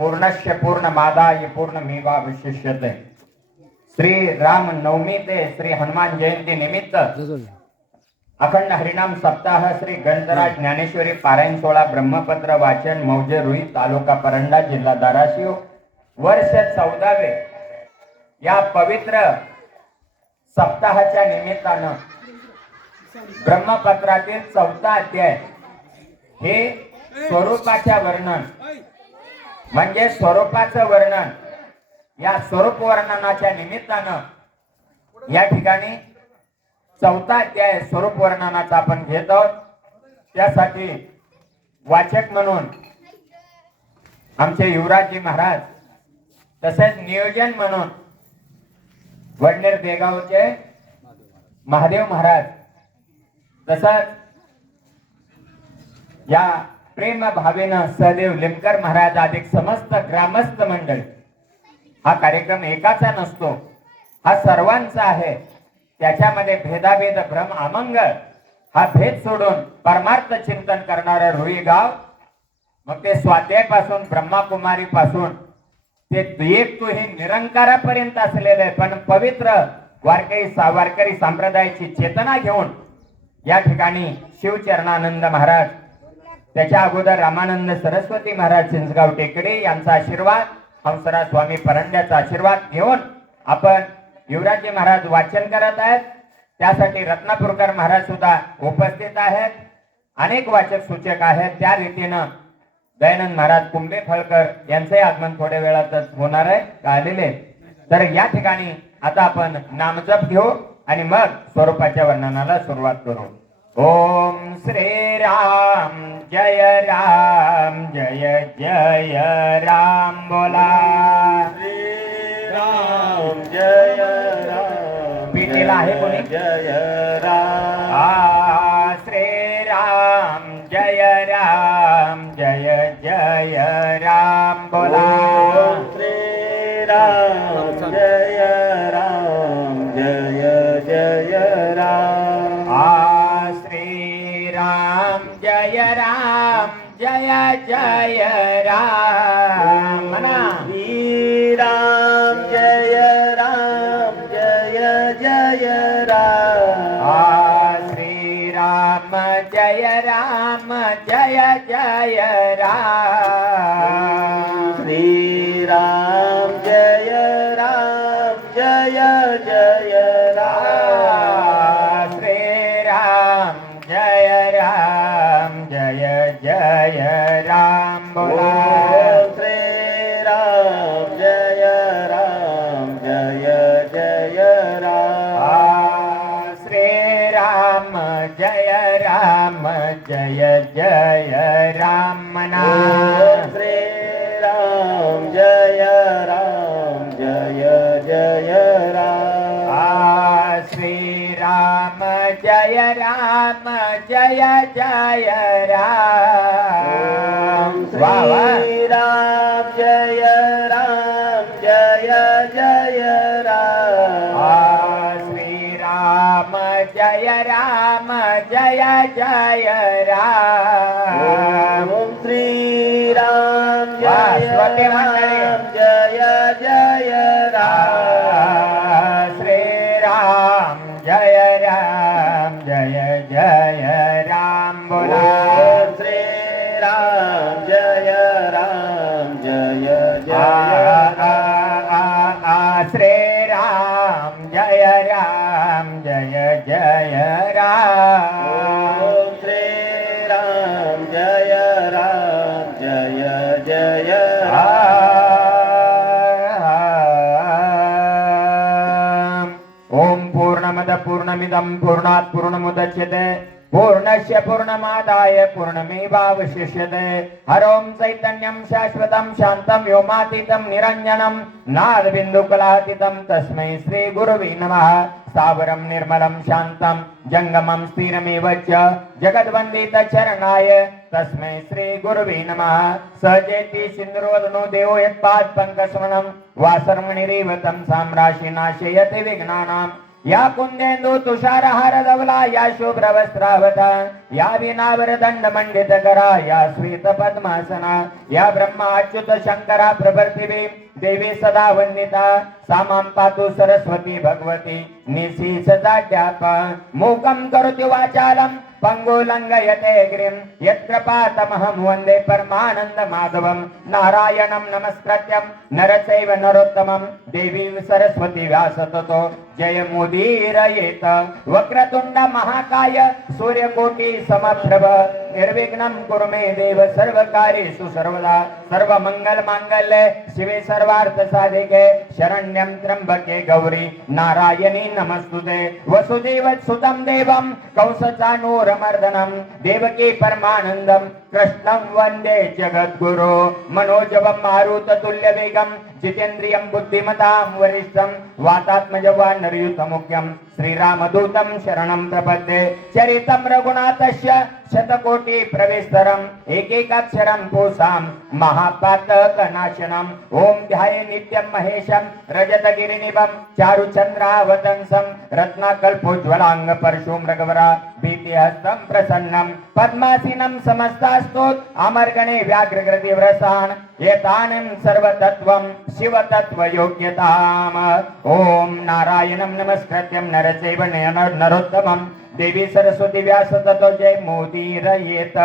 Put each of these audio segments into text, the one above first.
पूर्णस्य पूर्णमादाय पूर्णमेवावशिष्यते। श्री राम नवमी ते श्री हनुमान जयंती निमित्त अखंड हरिनाम सप्ताह श्री गणराज ज्ञानेश्वरी पारायण सोहळा ब्रह्मपत्र वाचन मौजे रुई तालुका परंडा जिल्हा धाराशिव वर्ष 14वे या पवित्र सप्ताहाच्या निमित्तानं ब्रह्मपत्रातील 4था अध्याय हे स्वरूपाच्या वर्णन म्हणजे स्वरूपाचं वर्णन या स्वरूप वर्णनाच्या निमित्तानं या ठिकाणी 4था अध्याय स्वरूप वर्णनाचा आपण घेत आहोत। त्यासाठी वाचक म्हणून आमचे युवराजजी महाराज तसेच नियोजन म्हणून वडनेर देगावचे महादेव महाराज तसंच या प्रेम भावेनं सहदेव लिमकर महाराज अधिक समस्त ग्रामस्थ मंडळ हा कार्यक्रम एकाचा नसतो, हा सर्वांचा आहे। त्याच्यामध्ये भेदाभेद भ्रम अमंगळ हा भेद सोडून परमार्थ चिंतन करणारं रुई गाव, मग ते स्वाध्यायापासून ब्रह्माकुमारी पासून ते एक तू हे निरंकारापर्यंत असलेले पण पवित्र वारकरी संप्रदायाची चेतना घेऊन या ठिकाणी शिवचरणानंद महाराज त्याच्या अगोदर रामानंद सरस्वती महाराज चिंचगाव टेकडे यांचा आशीर्वाद हंसराज स्वामी परंड्याचा आशीर्वाद घेऊन आपण युवराजजी महाराज वाचन करत आहेत। त्यासाठी रत्नापूरकर महाराज सुद्धा उपस्थित आहेत, अनेक वाचक सूचक आहेत। त्या रीतीनं दयानंद महाराज कुंभे फळकर यांचे आगमन थोड्या वेळातच होणार आहे आलेले। तर या ठिकाणी आता आपण नामजप घेऊ आणि मग स्वरूपाच्या वर्णनाला सुरुवात करू। ओम श्री राम जय जय राम बोला। श्री राम जय राम पीठीला आहे कोणी? जय राम श्री राम जय राम बोला। श्री राम जय राम श्री राम जय राम म्हणा। श्री राम जय राम श्री राम जय राम श्री राम जय राम श्री राम जय राम बोला। श्री राम जय राम श्री राम जय राम मना। श्री राम जय राम श्री राम जय राम वाह वाह। श्री राम जय राम श्री राम जय राम ओम श्री राम वाह, जय स्वते राम श्री राम जय राम बोला। श्री राम जय राम श्री राम जय राम श्री राम जय ओम पूर्णमद पूर्णमिदं पूर्णात् पूर्णमुदच्यते पूर्णस्य पूर्णमादाय पूर्णमेवावशिष्यते। हरों चैतन्यं शाश्वतं शान्तं व्योमातीतं निरञ्जनं नादबिन्दुकलातीतं तस्मै श्री गुरुवे नमः। स्थावरं निर्मलं शान्तं जंगमं स्थिरमेव च जगद्वन्दित चरणाय तस्मै श्री गुरुवे नमः। सजेति सिन्धुरोदनो देवो यत्पाद पंकस्मरणं वासर्मणिरेव तं साम्राशि नाशयति विघ्नानां या कुंदेंदू तुषारहार धवला या शुभ्र वस्त्रावता या विनावर दंड मंडित करा या श्वेत पद्मासना या ब्रह्मा अच्युत शंकरा प्रभृती देवी सदा वंदिता सामां पातु सरस्वती भगवती निशी सदाट्याप मूकं करोति वाचालं पंगुलंघयते गिरिं यत्कृपातमहं वन्दे परमानंद माधवं नारायणं नमस्कृत्यं नरचैव नरोत्तमं देवीं सरस्वती व्यासततो जय मुदीरयेत वक्रतुंड महाकाय सूर्यकोटि समप्रभ निर्विघ्नं कुरु मे देव सर्वकार्येषु सर्वदा सर्वमंगल मांगल्ये शिवे सर्वार्थ साधिके शरण्यं त्र्यंबके गौरी नारायणी नमस्तुते वसुदेव सुतं देवं कंसचानूरमर्दनं देवकी परमानंदं कृष्णं वन्दे जगद्गुरो मनोजवं मारुततुल्यवेगं जितेन्द्रियं बुद्धिमतां वरिष्ठं वातात्मजवानरयुतमुख्यं श्रीरामदूतं शरणं प्रपद्ये चरितं रघुनाथस्य शतकोटि प्रविस्तरम् एकैकाक्षरं पूसां महापातकनाशनम् ओम ध्याये नित्यं महेशं रजतगिरिनिभं चारुचन्द्रावतंसं रत्नाकल्पोज्ज्वलांग परशुमृगवरा भीतिहस्तं प्रसन्नं पद्मासीनं समस्तास्तोत् अमर्गणे व्याघ्रकृतिव्रसान् एतानं सर्वतत्त्वं शिवतत्त्वयोग्यताम् ओम नारायणं नमस्कृत्यं नरचैव नरोत्तमं देवी सरस्वती व्यास ततो जय मोदीरयेत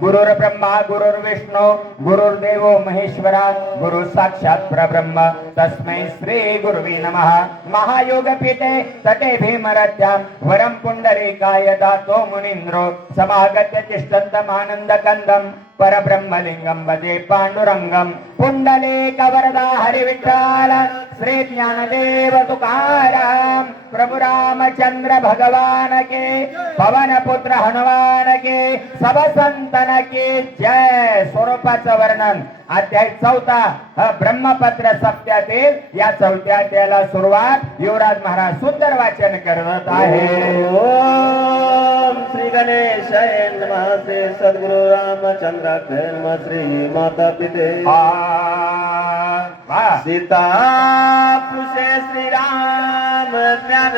गुरुर्ब्रह्मा गुरुर्विष्णु गुरुर्देवो महेश्वरा गुरु साक्षात् परब्रह्म तस्मै श्री गुरुवे नमः महायोगपीठे तटे भीमरत्यां वरं पुण्डरीकाय दातो मुनीन्द्रो समागत्य तिष्ठन्तमानन्दकन्दं परब्रह्मलिंगं भजे पांडुरंगं पुंडलीकवरदा हरिविठ्ठल श्री ज्ञानदेव तुकाराम प्रभु रामचंद्र भगवान के पवन पुत्र हनुमान के सब संतन की जय स्वरूपाचं वर्णन अध्याय 4 ब्रह्मपत्र सप्त्यातील या 4थ्या अध्यायाला सुरुवात युवराज महाराज सुंदर वाचन करत आहे ओम श्री गणेशाय नमः श्री सद्गुरु रामचंद्राय नमः श्री माता पिते सीता पुरुषे श्रीराम ज्ञान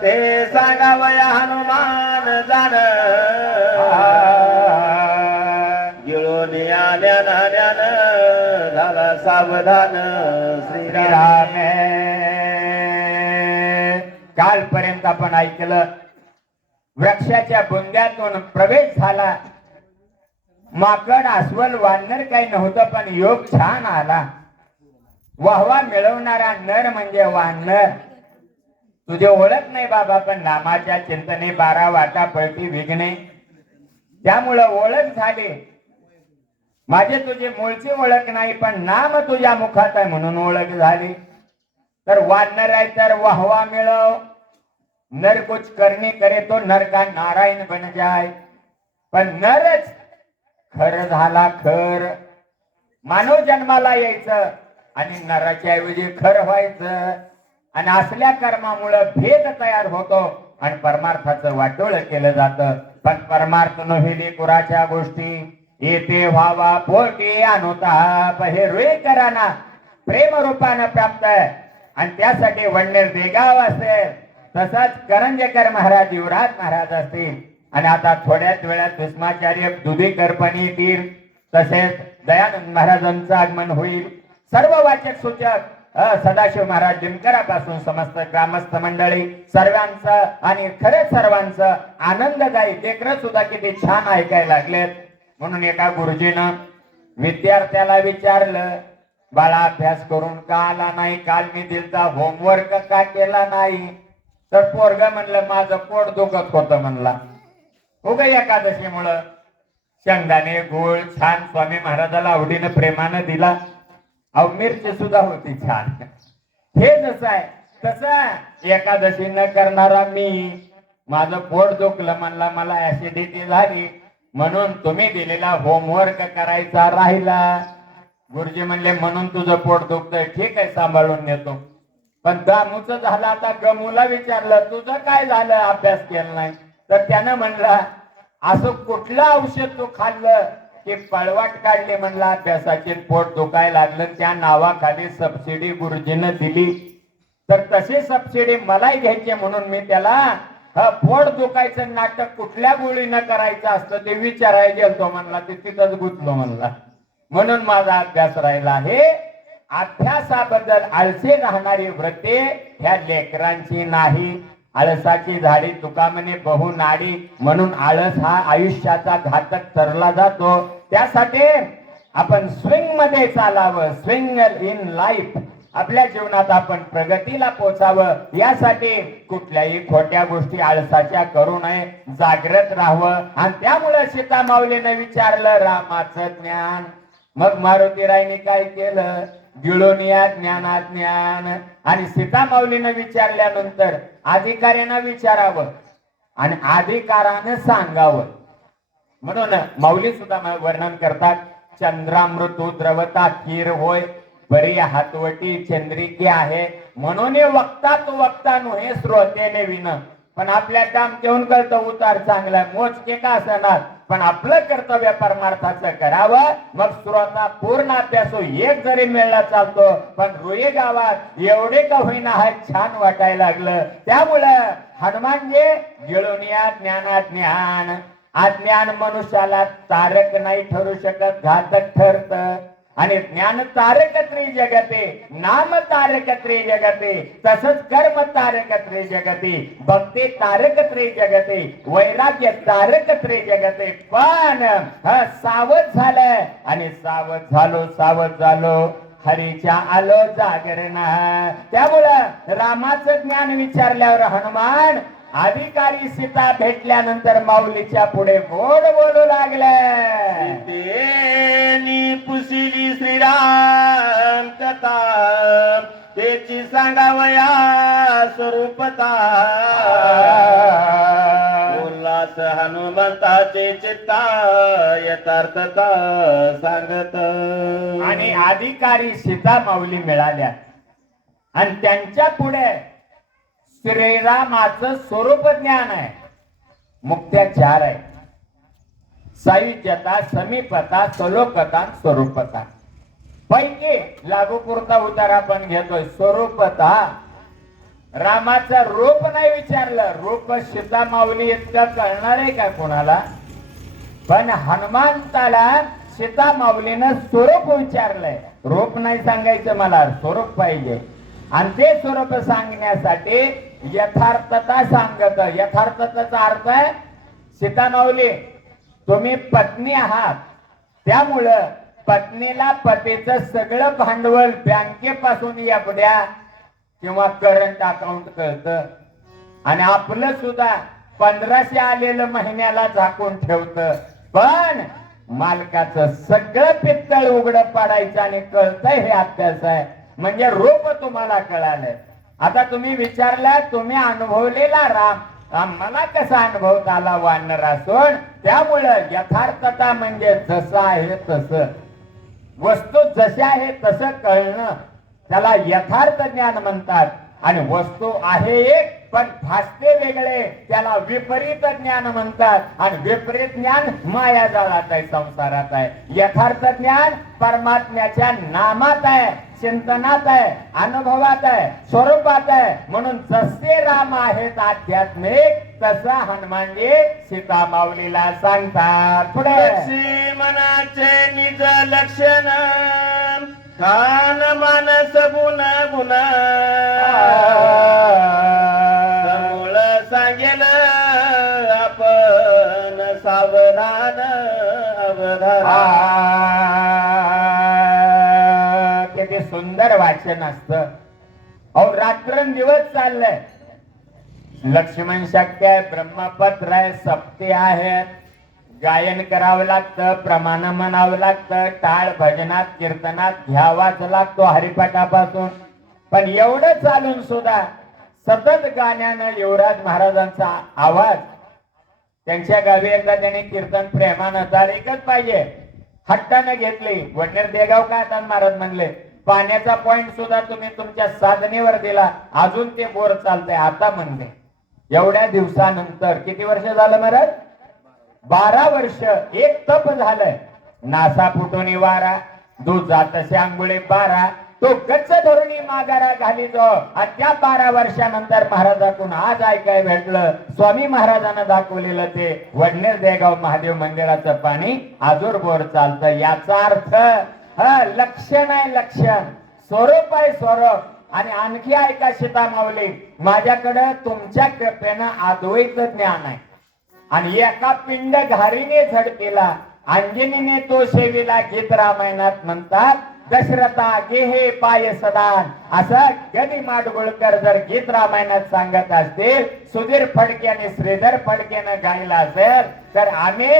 ते सांगावया हनुमान जाण गिळून आल्या नाण्यान झाला सावधान श्रीराम कालपर्यंत आपण ऐकलं वृक्षाच्या बुंद्यातून प्रवेश झाला माकड अस्वल वानर काही नव्हतं पण योग छान आला वाहवा मिळवणारा नर म्हणजे वानर तुझे ओळख नाही बाबा पण नामाच्या चिंतने 12 वाटा पळती विघ्ने त्यामुळं ओळख झाली माझे तुझे मूळची ओळख नाही पण नाम तुझ्या मुखात आहे म्हणून ओळख झाली तर वानर आहे तर वाहवा मिळव नर कुछ करने करे तो नर का नारायण बन जाय पण नरच खर झाला खर मानव जन्माला यायचं आणि नराच्या ऐवजी खर व्हायचं आणि असल्या कर्मामुळे भेद तयार होतो आणि परमार्थाचं वाटोळ केलं जातं पण परमार्थ नव्हे कुराच्या गोष्टी येते व्हावा पोटी अनुताप हे रुई कराना प्रेम रूपानं प्राप्त आहे आणि त्यासाठी वडनेर देगाव असेल तसंच करंजेकर महाराज युवराज महाराज असतील आणि आता थोड्याच वेळात भीष्माचार्य दुधीकर पण येतील तसेच दयानंद महाराजांचं आगमन होईल सर्व वाचक सूचक सदाशिव महाराज लिमकरापासून समस्त ग्रामस्थ मंडळी सर्वांचं आणि खरंच सर्वांचं आनंददायी लेकरं सुद्धा किती छान ऐकायला लागलेत म्हणून एका गुरुजीनं विद्यार्थ्याला विचारलं बाळा अभ्यास करून का आला नाही काल मी दिलता होमवर्क का केला नाही तर पोरग म्हणलं माझं पोट दुखत होतं म्हणला उगा एकादशीमुळं शेंगदाणे गोळ छान स्वामी महाराजाला आवडीनं प्रेमानं दिला अहो मिरची सुद्धा होती छान हे जसं आहे तसं एकादशी न करणारा मी माझं पोट दुखलं म्हणला मला ऍसिडिटी झाली म्हणून तुम्ही दिलेला होमवर्क करायचा राहिला गुरुजी म्हणले म्हणून तुझं पोट दुखतंय ठीक आहे सांभाळून नेतो पण दामूचं झालं आता गमूला विचारलं तुझं काय झालं अभ्यास केला नाही तर त्यानं म्हणला असं कुठलं औषध तू खाल्लं की पळवाट काढली म्हणला अभ्यासाचे पोट दुखायला लागलं त्या नावाखाली सबसिडी गुरुजीनं दिली तर तशी सबसिडी मलाही घ्यायची म्हणून मी त्याला पोट दुखायचं नाटक कुठल्या गोळीनं करायचं असतं ते विचारायला गेलतो म्हणला, ते तिथंच गुंतलो म्हणला. म्हणून माझा अभ्यास राहिला आहे. अभ्यासाबद्दल आळसे राहणारी व्रते ह्या लेकरांची नाही. आळसाची झाडी तुका म्हणे बहु नाडी, म्हणून आळस हा आयुष्याचा घातक ठरला जातो. त्यासाठी आपण स्विंग मध्ये चालावं, स्विंग इन लाईफ. आपल्या जीवनात आपण प्रगतीला पोचावं, यासाठी कुठल्याही खोट्या गोष्टी आळसाच्या करू नये, जागृत राहावं. आणि त्यामुळे सीता माऊलीने विचारलं रामाचं ज्ञान. मग मारुतीरायने काय केलं, गिळून या ज्ञानात ज्ञान. आणि सीता माऊलीने विचारल्यानंतर अधिकाऱ्यांना विचारावं आणि अधिकारानं सांगावं. म्हणून माऊली सुद्धा वर्णन करतात, चंद्रामृतू द्रवता खीर होय, बरी हातवटी चंद्रिके आहे. म्हणून वक्ता तो वक्ता नुहे श्रोतेने विन. पण आपल्या काम घेऊन कळतं उतार चांगला मोजके का असणार, पण आपलं कर्तव्य परमार्थाचं करावं. मग श्रोता पूर्ण अभ्यासो एक जरी मिळला चालतो, पण रुई गावात एवढे का होईना हा छान वाटायला लागलं. त्यामुळं हनुमानजी गिळून या ज्ञानात ज्ञान. अज्ञान मनुष्याला तारक नाही ठरू शकत, घातक ठरत. आणि ज्ञान तारक त्रिजगते, नाम तारक त्रिजगते, तसंच कर्म तारक त्रिजगते, भक्ती तारक त्रिजगते, वैराग्य तारक त्रिजगते. पण सावध झालं आणि सावध झालो हरीच्या आलो जागरण. त्यामुळं रामाचं ज्ञान विचारल्यावर हनुमान अधिकारी सीता भेटल्यानंतर माऊलीच्या पुढे गोड बोलू लागले. पुसिली श्रीराम कथा, त्याची सांगावया स्वरूपता. उल्हास हनुमंताचे चित्ता यथार्थता सांगत. आणि अधिकारी सीता माऊली मिळाल्या आणि त्यांच्या पुढे श्रीरामाचं स्वरूप ज्ञान आहे. मुक्त्या चार आहे, सायुज्यता, समीपता, सलोकता, स्वरूपता. पैकी लागू पुरता उतार आपण घेतोय. स्वरूपता, रामाचं रूप नाही विचारलं, रूप सीता माऊली इतकं कळणार आहे का कोणाला? पण हनुमंताला सीता माऊलीनं स्वरूप विचारलंय. रूप नाही सांगायचं मला, स्वरूप पाहिजे. आणि ते स्वरूप सांगण्यासाठी यथार्थता सांगत. यथार्थतेचा अर्थ आहे, सीता माऊली तुम्ही पत्नी आहात, त्यामुळं पत्नीला पतीचं सगळं भांडवल बँकेपासून एवढ्या किंवा करंट अकाउंट कळतं. आणि आपलं सुद्धा 1500 आलेलं महिन्याला झाकून ठेवतं. पण मालकाचं सगळं पित्तळ उघडं पाडायचं आणि कळतंय हे अभ्यास आहे. म्हणजे रूप तुम्हाला कळालंय. आता तुम्ही विचारला, तुम्ही अनुभवलेला राम मला कसा अनुभव आला वानर असून. त्यामुळं यथार्थता म्हणजे जसं आहे तसं, वस्तू जशा आहे तसं कळणं, त्याला यथार्थ ज्ञान म्हणतात. आणि वस्तू आहे एक पण भासते वेगळे, त्याला विपरीत ज्ञान म्हणतात. आणि विपरीत ज्ञान मायाजाळात आहे, संसारात आहे. यथार्थ ज्ञान परमात्म्याच्या नामात आहे, चिंतनात आहे, अनुभवात आहे, स्वरूपात आहे. म्हणून जसे राम आहेत आध्यात्मिक, तसा हनुमानजी सीता माऊलीला सांगतात. पुढे मनाचे निज लक्षण, कान मानस गुण गुण, समूळ सांगेल आपण सावधान अवधान. किती सुंदर वाचन असतं. अहो रात्रंदिवस चाललंय. लक्ष्मण शक्ती आहे, ब्रह्मपत्र आहे, सप्ते आहेत, गायन करावं लागतं, प्रमाण म्हणावं लागतं, टाळ भजनात कीर्तनात घ्यावाच लागतो हरिपाठापासून. पण एवढं चालून सुद्धा सतत गाण्यानं युवराज महाराजांचा आवाज. त्यांच्या गावी एकदा त्यांनी कीर्तन प्रेमानं तारीखच पाहिजे हट्टानं घेतली. वडनेर देगाव का आता महाराज म्हणले, पाण्याचा पॉइंट सुद्धा तुम्ही तुमच्या साधनेवर दिला, अजून ते बोर चालतंय आता म्हणले. एवढ्या दिवसानंतर किती वर्ष झालं महाराज? 12 वर्ष. एक तप झालंय. नासा फुटून वारा, दूध जातसे आंघोळे 12, तो गच्च धोरणी माघारा घाली जो आणि त्या 12 वर्षानंतर महाराजाकडून आज ऐकाय भेटलं स्वामी महाराजांना दाखवलेलं ते वडनेर देगाव महादेव मंदिराचं पाणी आजूर बोर चालतं. याचा अर्थ लक्षण आहे लक्षण, स्वरूप आहे स्वरूप. आणि आणखी ऐका सीता माऊली, माझ्याकडे तुमच्या कृपेनं अद्वैत ज्ञान आहे आणि एका पिंड घारीने झडतीला अंजनीने तो सेवीला गीत रामायणात म्हणतात. दशरथा गेहे पाय सदान असं गदी माडगुळकर जर गीत रामायणात सांगत असतील, सुधीर फडके आणि श्रीधर फडकेनं गायला असेल, तर आम्ही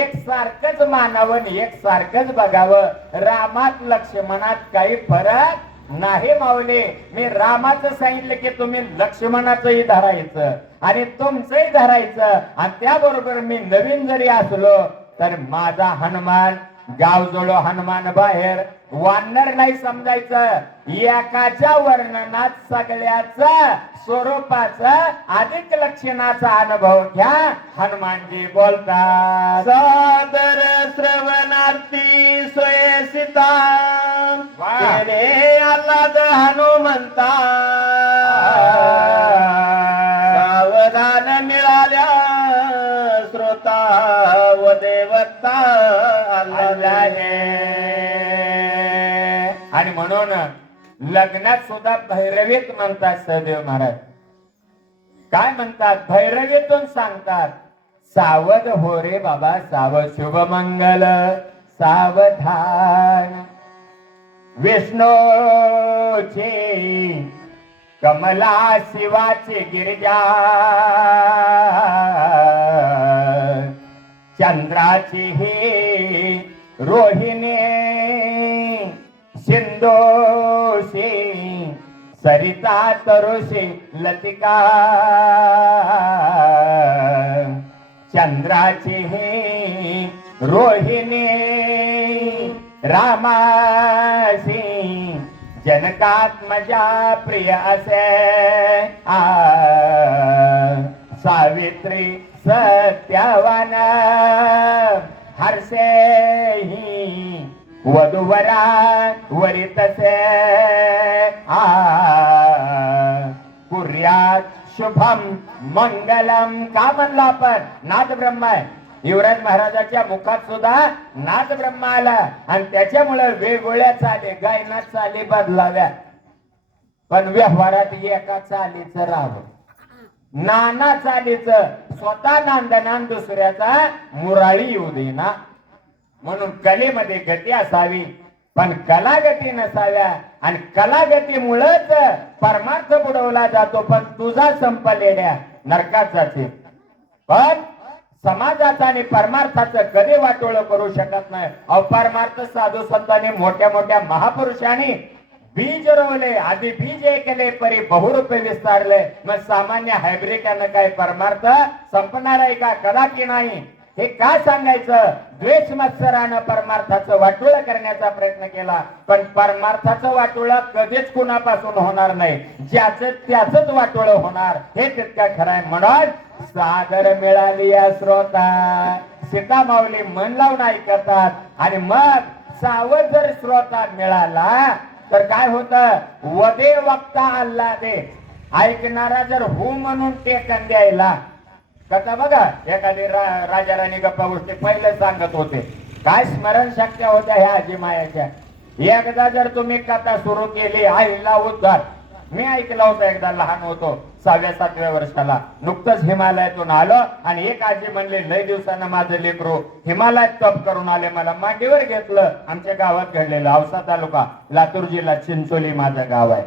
एक सारखंच मानावं एक सारखंच बघावं. रामात लक्ष्मणात काही फरक नाही माऊली. मी रामाचं सांगितलं की तुम्ही लक्ष्मणाचंही धरायचं आणि तुमचंही धरायचं. आणि त्याबरोबर मी नवीन जरी असलो तर माझा हनुमान गावजोळो हनुमान बाहेर वानर नाही समजायचं. एकाच्या वर्णनात सगळ्याचा स्वरूपाचा अधिक लक्षणाचा अनुभव घ्या. हनुमानजी बोलतात, सादर श्रवणार्थी सोय सीता वाह. तेने आल्हाद हनुमंता सावधान मिळाल्या श्रोता व देवता आल्हादे. आणि म्हणून लग्नात सुद्धा भैरवीत म्हणतात सदैव महाराज. काय म्हणतात? भैरवीतून सांगतात, सावध हो रे बाबा सावध, शुभमंगल सावधान. विष्णूची कमला शिवाची गिरिजा, चंद्राची ही रोहिणी, सिंधूशी सरिता तरुषी लतिका, चंद्राची ही रोहिणी रामासी जनकात्मजा प्रिय असे. सावित्री सत्यवान हर्षे ही वधुवरा वरितसे. कुर्यात शुभम मंगलम. का म्हणलं आपण? नाद ब्रह्म आहे. युवराज महाराजाच्या मुखात सुद्धा नाद ब्रह्म आला आणि त्याच्यामुळे वेगवेगळ्या चाली गायनात चाली बदलाव्या, पण व्यवहारात एका चालीचं राहावं. नाना चालीचं स्वतः नांदना दुसऱ्याचा मुराळी येऊ दे ना. म्हणून कलेमध्ये गती असावी पण कलागती नसाव्या. आणि कलागतीमुळेच परमार्थ बुडवला जातो. पण तुझा संपलेल्या नरकाचाच. पण समाजाचा आणि परमार्थाचं कधी वाटोळं करू शकत नाही. अपरमार्थ साधू संतांनी मोठ्या मोठ्या महापुरुषांनी बीज रोवले. आधी बीज केले परी बहुरूपे विस्तारले. मग सामान्य हायब्रिकानं काय परमार्थ संपणार आहे का? कदापि नाही. हे का सांगायचं? द्वेष मत्सरानं परमार्थाचं वाटोळं करण्याचा प्रयत्न केला, पण परमार्थाचं वाटोळं कधीच कुणापासून होणार नाही. ज्याचं त्याच वाटोळं होणार हे तितका खरं आहे. म्हणून सागर मिळाली या श्रोता सीता माऊली मन लावून ऐकतात. आणि मग सावध जर श्रोता मिळाला तर काय होतं? वदे वक्ता आल्हादे. ऐकणारा जर हो म्हणून टेकन द्यायला. कथा बघा, एखादी राजा राणी गप्पा गोष्टी पहिले सांगत होते. काय स्मरण शक्त्या होत्या ह्या आजीमायाच्या. एकदा जर तुम्ही कथा सुरू केली आईला उद्धार. मी ऐकलं होतं एकदा, लहान होतो 6व्या-7व्या वर्षाला. नुकतंच हिमालयातून आलो आणि एक आजी म्हणले लय दिवसानं माझं लेकरू हिमालयात तप करून आले. मला मांडीवर घेतलं. आमच्या गावात घडलेलं, औसा तालुका, लातूर जिल्हा, चिंचोली माझं गाव आहे.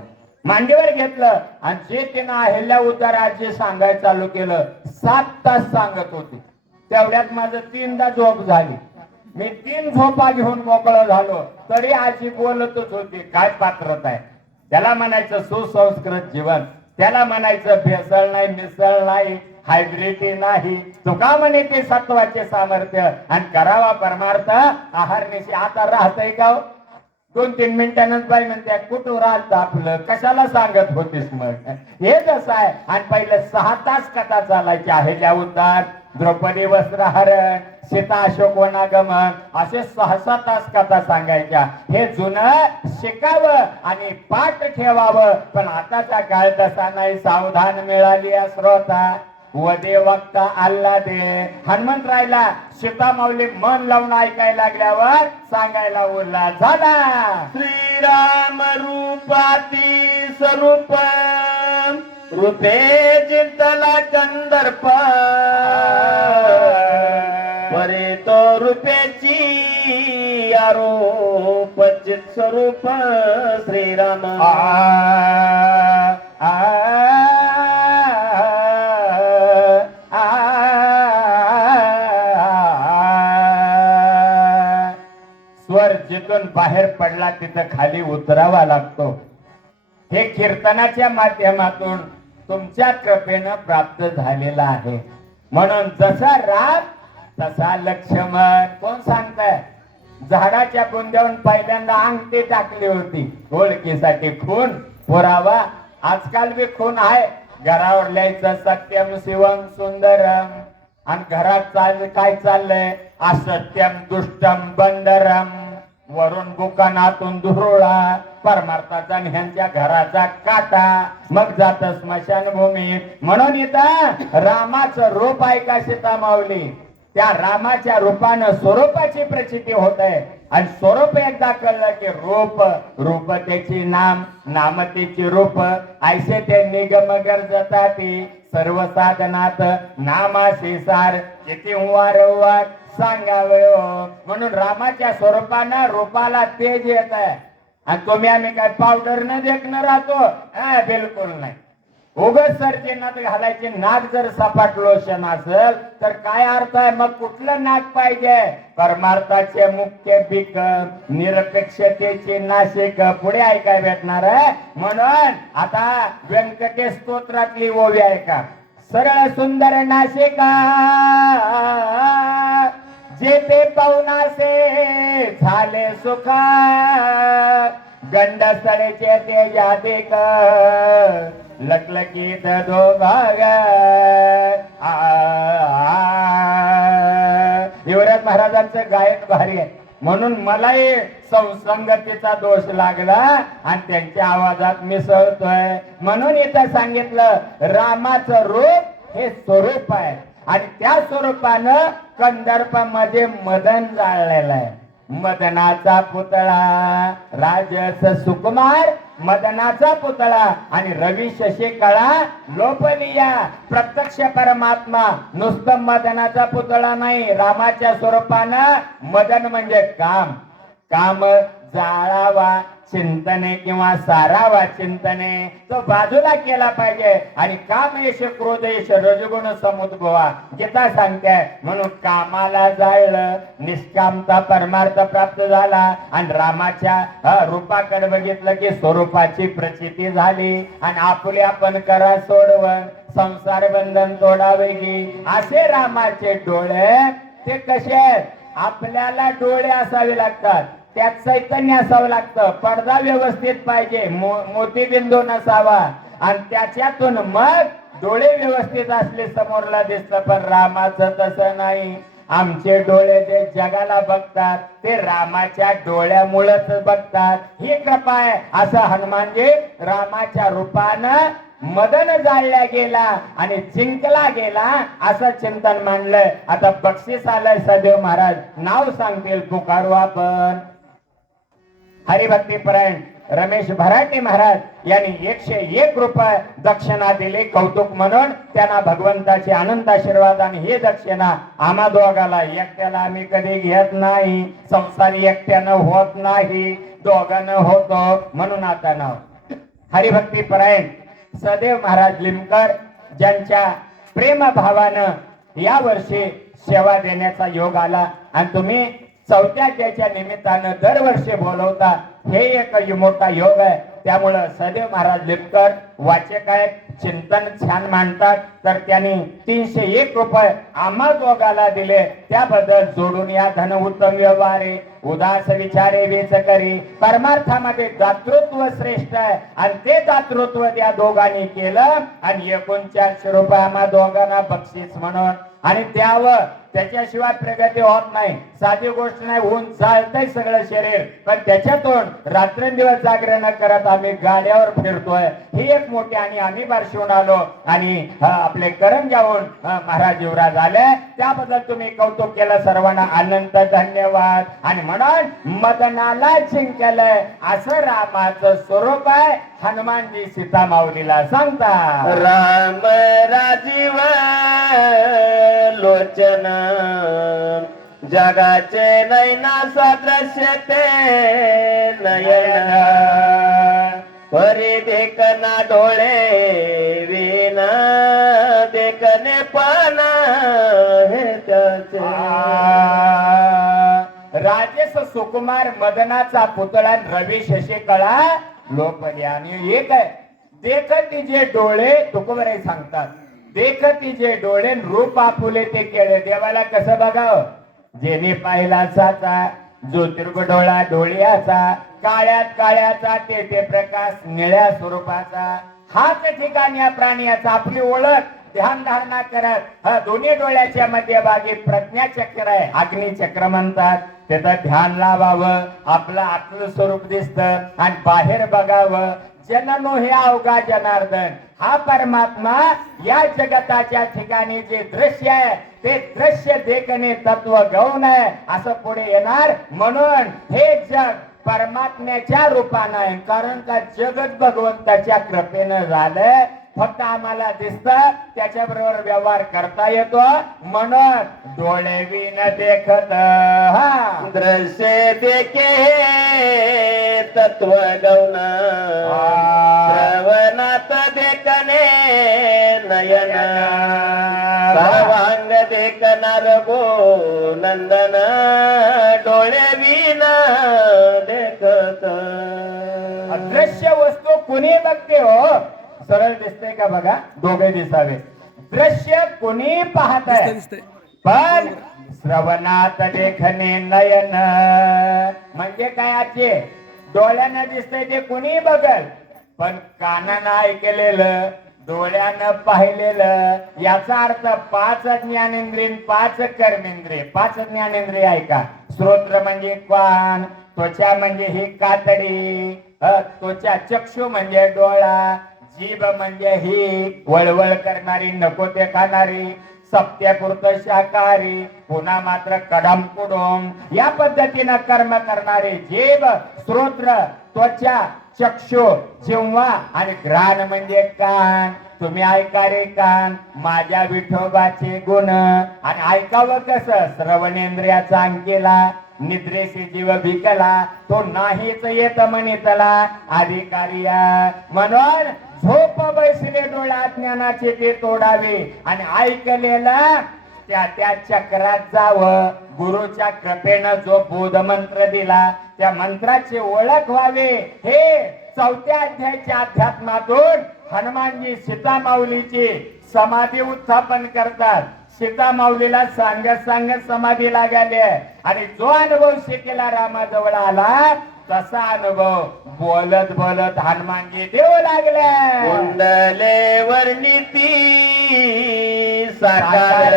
मांडीवर घेतलं आणि जे तिनं अहिल्या उद्धार आजी सांगायला चालू केलं. 7 तास सांगत होते. तेवढ्यात माझं 3दा झोप झाली. मी 3 झोपा घेऊन मोकळं झालो तरी आजी बोलतच होती. काय पात्रता आहे त्याला म्हणायचं? सुसंस्कृत जीवन. त्याला म्हणायचं भेसळ नाही, मिसळ नाही, हायब्रिडी नाही. तुका म्हणे ते सत्वाचे सामर्थ्य आणि करावा परमार्थ आहारनिशी. आता राहतय का? 2-3 मिनिटांनाच बाई म्हणते कुठं राहतं आपलं, कशाला सांगत होतीस? मग हे जसं आहे. आणि पहिले 6 तास कथा चालायची. अहिल्या उद्धार द्रौपदी वस्त्रहरण, सीता अशोक वनागमन, असे 6-6 तास कथा सांगायच्या. हे जुनं शिकावं आणि पाठ ठेवावं. पण आताचा काळ तसा नाही. सावधान मिळाली या श्रोता, वदे वक्ता आल्हादे. हनुमंतरायला सीता माऊली मन लावून ऐकायला लागल्यावर सांगायला उल्हास झाला. श्रीराम रूपाती स्वरूप, रूपे जिंतला कंदर्प, परे तो रूपेची आरोप चित स्वरूप श्रीराम. स्वर जिथून बाहेर पडला तिथं खाली उतरावा लागतो. हे कीर्तनाच्या माध्यमातून तुमच्या कृपेनं प्राप्त झालेला आहे. म्हणून जसा राम तसा लक्ष्मण. कोण सांगताय? झाडाच्या बुंद्यावरून पहिल्यांदा अंगठी टाकली होती. ओळखीसाठी खून पुरावा. आजकाल बी खून आहे. घरावर लिहायचं सत्यम शिवम सुंदरम, आणि घरात काय चाललंय? असत्यम दुष्टम बंदरम. वरून बुकानातून धुरोळा, परमार्थाचा ह्यांच्या घराचा काटा, मग जात स्मशानभूमीत. म्हणून इथं रामाचं रूप ऐका सीता माऊली. त्या रामाच्या रूपानं स्वरूपाची प्रचिती होत आहे. आणि स्वरूप एकदा कळलं की रूप त्याची नाम, नाम त्याची रूप. ऐसे ते निगम गरजताती, सर्व साधनात नामाशी सार, किती वारंवार सांगावे. म्हणून रामाच्या स्वरूपानं रूपाला तेज येत आहे. आणि तुम्ही आम्ही काय पावडर न देखणं राहतो? बिलकुल नाही. उगच सर्जनात घालायचे. नाक जर सपाट लोशन असेल तर काय अर्थ आहे? मग कुठलं नाक पाहिजे? परमार्थाचे मुख्य पीक, निरपेक्षतेचे नाशिक. पुढे ऐकाय भेटणार आहे. म्हणून आता व्यंकटेश स्तोत्रातली ओवी ऐका. सरळ सुंदर नाशिका, जे ते पाहुणासे झाले सुख, गंडसळेचे तेजा देख, लकलकीत दोघाग. युवराज महाराजांचं गायन भारी आहे. म्हणून मलाही संसंगतीचा दोष लागला आणि त्यांच्या आवाजात मिसळतोय. म्हणून इथं सांगितलं रामाचं रूप हे स्वरूप आहे. आणि त्या स्वरूपानं कंदर्प मध्ये मदन जाळलेला आहे. मदनाचा पुतळा, राजस सुकुमार मदनाचा पुतळा. आणि रवी शशिकळा लोपलिया. प्रत्यक्ष परमात्मा नुसतं मदनाचा पुतळा नाही. रामाच्या स्वरूपानं मदन म्हणजे काम. काम जाळावा चिंतने किंवा सारावा चिंतने तो बाजूला केला पाहिजे. आणि काम येश क्रोध येश रजगुण समुद्भवा गीता सांगते. म्हणून कामाला जाळलं, निष्कामता परमार्थ प्राप्त झाला. आणि रामाच्या रूपाकडे बघितलं की स्वरूपाची प्रचिती झाली. आणि आपुले आपण करा सोडवण, संसार बंधन तोडावे की. असे रामाचे डोळे ते कसे आहेत? आपल्याला डोळे असावे लागतात, त्यात चैतन्य असावं लागतं. पडदा व्यवस्थित पाहिजे, मोतीबिंदू नसावा. आणि त्याच्यातून मग डोळे व्यवस्थित असले समोरला दिसतं. पण रामाचं तसं नाही. आमचे डोळे जे जगाला बघतात ते रामाच्या डोळ्यामुळेच बघतात. ही कृपा आहे. असं हनुमानजी रामाच्या रूपानं मदन जाळल्या गेला आणि जिंकला गेला असं चिंतन मांडलंय. आता बक्षीस आलंय. सदैव महाराज नाव सांगतील, पुकारू आपण. हरिभक्ती परायण रमेश भराटे महाराज यांनी 101 रुपये दक्षिणा दिली कौतुक म्हणून. त्यांना भगवंताचे अनंत आशीर्वाद. आणि हे दक्षिणा आम्हा दोघाला एकट्याला आम्ही कधी घेत नाही. संसारी एकट्यानं होत नाही, दोघांना होतो. म्हणून आता नाव हरिभक्ती परायण सदैव महाराज लिमकर, ज्यांच्या प्रेम भावानं या वर्षी सेवा देण्याचा योग आला. आणि तुम्ही 4थ्या अध्यायाच्या निमित्तानं दरवर्षी बोलवता. हे एक मोठा योग आहे. त्यामुळं सदैव महाराज लिमकर वाचक आहेत, चिंतन छान मांडतात. तर त्यांनी 301 रुपये आम्हा दोघाला दिले. त्याबद्दल जोडून या धन उत्तम व्यवहारे, उदास विचारे वेच करी. परमार्थामध्ये दातृत्व श्रेष्ठ आहे. आणि ते दातृत्व त्या दोघांनी केलं. आणि 49 रुपये आम्हा दोघांना बक्षीस म्हणून. आणि द्यावं, त्याच्याशिवाय प्रगती होत नाही. साधी गोष्ट नाही, होऊन चालतंय सगळं शरीर, पण त्याच्यातून रात्रंदिवस जागरण करत आम्ही गाड्यावर फिरतोय. ही एक मोठी, आणि आम्ही बारशिवून आलो आणि आपले करंजावून महाराज युवराज आले, त्याबद्दल तुम्ही कौतुक केलं, सर्वांना अनंत धन्यवाद. आणि म्हणून मदनाला जिंकलंय असं रामाचं स्वरूप आहे. हनुमानजी सीता माऊलीला सांगता, राम राजीव लोचन जगाचे नैना सदृश्य ते नयन, परी देखना डोळे विना देखने पण हे त्याचे. राजेश सुकुमार मदनाचा पुतळा रवी शशिकळा लोपले. आणि एक आहे, देखती जे डोळे तुकोबराई सांगतात, देखती जे डोळे रूप आपुले ते केळे. देवाला कसं बघावं, जेने पाहिला साचा ज्योतिर्गडोळा डोळ्याचा, काळ्यात काळ्याचा ते प्रकाश निळ्या स्वरूपाचा, हाच ठिकाणी या प्राण्याचा आपली ओळख ध्यान धारणा करत दोन्ही डोळ्याच्या मध्यभागी प्रज्ञाचक्र आहे, अग्निचक्र म्हणतात. त्याचं ध्यान लावावं, आपलं आतलं स्वरूप दिसतं आणि बाहेर बघावं. जननो हे अवघा जनार्दन, हा परमात्मा या जगताच्या ठिकाणी जे दृश्य आहे ते दृश्य देखणे तत्व गौण आहे असं पुढे येणार. म्हणून हे जग परमात्म्याच्या रूपानं आहे, कारण का जगत भगवंताच्या कृपेनं झालंय. फक्त आम्हाला दिसत, त्याच्या बरोबर व्यवहार करता येतो. म्हणून डोळे विन देखत दृश्य देखे तत्व गौण, श्रवणात देखणे नयन, सर्वांग देखणार गो नंदन, डोळे विन देखत. अदृश्य वस्तू कुणी बघते हो, सरळ दिसते का बघा, दोघे दिसावे. दृश्य कुणी पाहत आहे, पण श्रवणात देखणे नयन म्हणजे काय, आजचे डोळ्यानं दिसतंय ते कुणी बघल, पण कानानं ऐकलेलं, डोळ्यानं पाहिलेलं, याचा अर्थ 5 ज्ञानेंद्रिय 5 कर्मेंद्रिय. 5 ज्ञानेंद्रिय ऐका, श्रोत्र म्हणजे कान, त्वचा म्हणजे ही कातडी, त्वचा चक्षु म्हणजे डोळा, जीभ म्हणजे ही वळवळ करणारी नको ते खाणारी, सप्त्यापुरत शाकाहारी, पुन्हा मात्र कडाम कुडोम या पद्धतीनं कर्म करणारे जीभ, श्रोत्र, त्वचा, चक्षु, जिव्हा आणि घ्राण म्हणजे कान. तुम्ही ऐका रे कान माझ्या विठोबाचे गुण, आणि ऐकावं कसं, श्रवणेंद्रियाचा अंकेला, निद्रेशी जीव भिकला, तो नाहीच येत म्हणितला अधिकारी. म्हणून झोप बैसले डोळा ज्ञानाचे ते तोडावे, आणि ऐकलेलं त्या चक्रात जावं. गुरुच्या कृपेनं जो बोध मंत्र दिला त्या मंत्राची ओळख व्हावे. हे 4थ्या अध्यायाच्या अध्यात्मातून हनुमानजी सीता माऊलीची समाधी उत्थापन करतात. सीता माऊलीला सांगत समाधी लागले, आणि जो अनुभव शिकेला रामाजवळ आला तसा अनुभव बोलत बोलत हनुमानजी देऊ लागले. कुंडले वर्णिती साकार,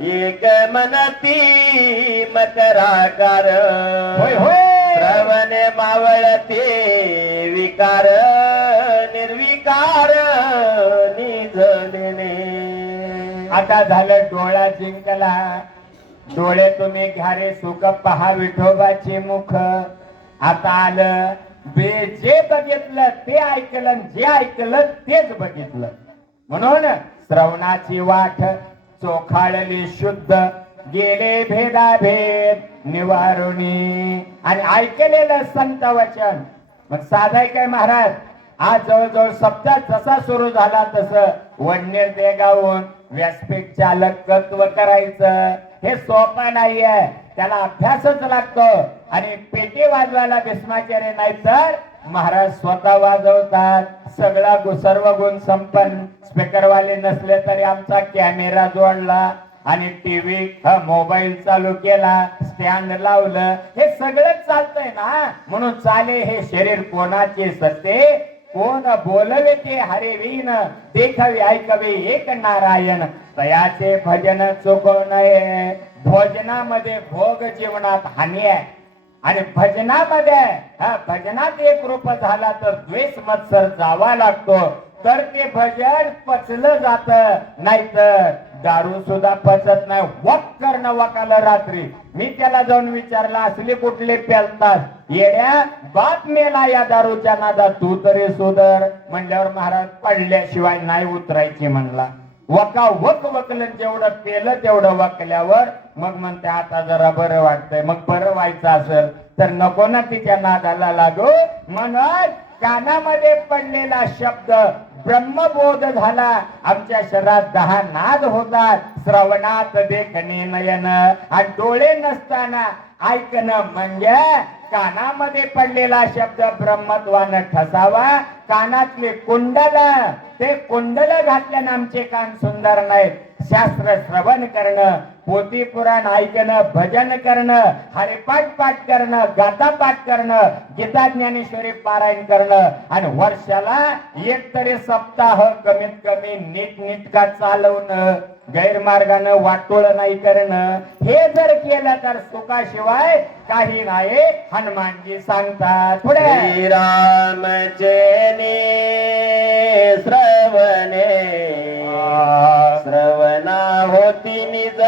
एक मनती मकराकार, होय होय, श्रवणे मावळते विकार, निर्विकार निजलेने. आता झालं डोळा जिंकला. डोळे तुम्ही घ्यारे सुख पहा विठोबाचे मुख. आता आलं जे बघितलं ते ऐकलं, जे ऐकलं तेच बघितलं. म्हणून श्रवणाची वाट चोखाळली शुद्ध, गेले भेदाभेद निवारुणी, आणि ऐकलेलं संत वचन. मग साधाय काय महाराज, आज जवळजवळ सप्ताह जसा सुरू झाला तसं वडनेर देगावून व्यासपीठ चालकत्व करायचं हे सोपं नाहीये, त्याला अभ्यासच लागतो. आणि पेटी वाजवायला भीष्माचार्य नाही तर महाराज स्वतः वाजवतात. सगळा सर्व गुण संपन्न, स्पीकरवाले नसले तरी आमचा कॅमेरा जोडला, आणि टीव्ही मोबाईल चालू केला, स्टँड लावलं, हे सगळं चालतंय ना. म्हणून चाले हे शरीर कोणाचे सत्ते, कोण बोलवे ते हरिवीन, देखावे ऐकवे एक नारायण, तयाचे भजन चुकवू नये. भोजनामध्ये भोग जीवनात हानी आहे आणि भजनात एक रूप झाला तर द्वेष मत्सर जावा लागतो, तर ते भजन पचलं जात, नाहीतर दारू सुद्धा पचत नाही. वक करणं वकाला रात्री मी त्याला जाऊन विचारलं, असले कुठले पेलतात? येड्या बाप मेला या दारूच्या नादात, तू तरी सुधर म्हणल्यावर महाराज पडल्याशिवाय नाही उतरायची म्हणला. वकलं जेवढं पेलं तेवढं वकल्यावर मग म्हणते आता जरा बरं वाटतंय. मग बरं व्हायचं असेल तर नको ना तिच्या नादाला लागू. म्हणून कानामध्ये पडलेला शब्द ब्रह्मबोध झाला. आमच्या शरीरात 10 नाद होतात. श्रवणात देखणे नयन, आणि डोळे नसताना ऐकणं म्हणजे कानामध्ये पडलेला शब्द ब्रह्मत्वानं ठसावा. कानातले कुंडल, ते कुंडल घातल्यानं आमचे कान सुंदर नाहीत. शास्त्र श्रवण करणं, पोथी पुराण ऐकणं, भजन करणं, हरिपाठ करणं, गाथा पाठ करणं, गीता ज्ञानेश्वरी पारायण करणं, आणि वर्षाला एक तरी सप्ताह कमीत कमी नीटका चालवणं, गैरमार्गानं वाटोळ नाही करणं. हे जर केलं तर सुखाशिवाय काही नाही, हनुमानजी सांगतात. पुढे श्रीरामचे श्रवणे, श्रवणा होती निज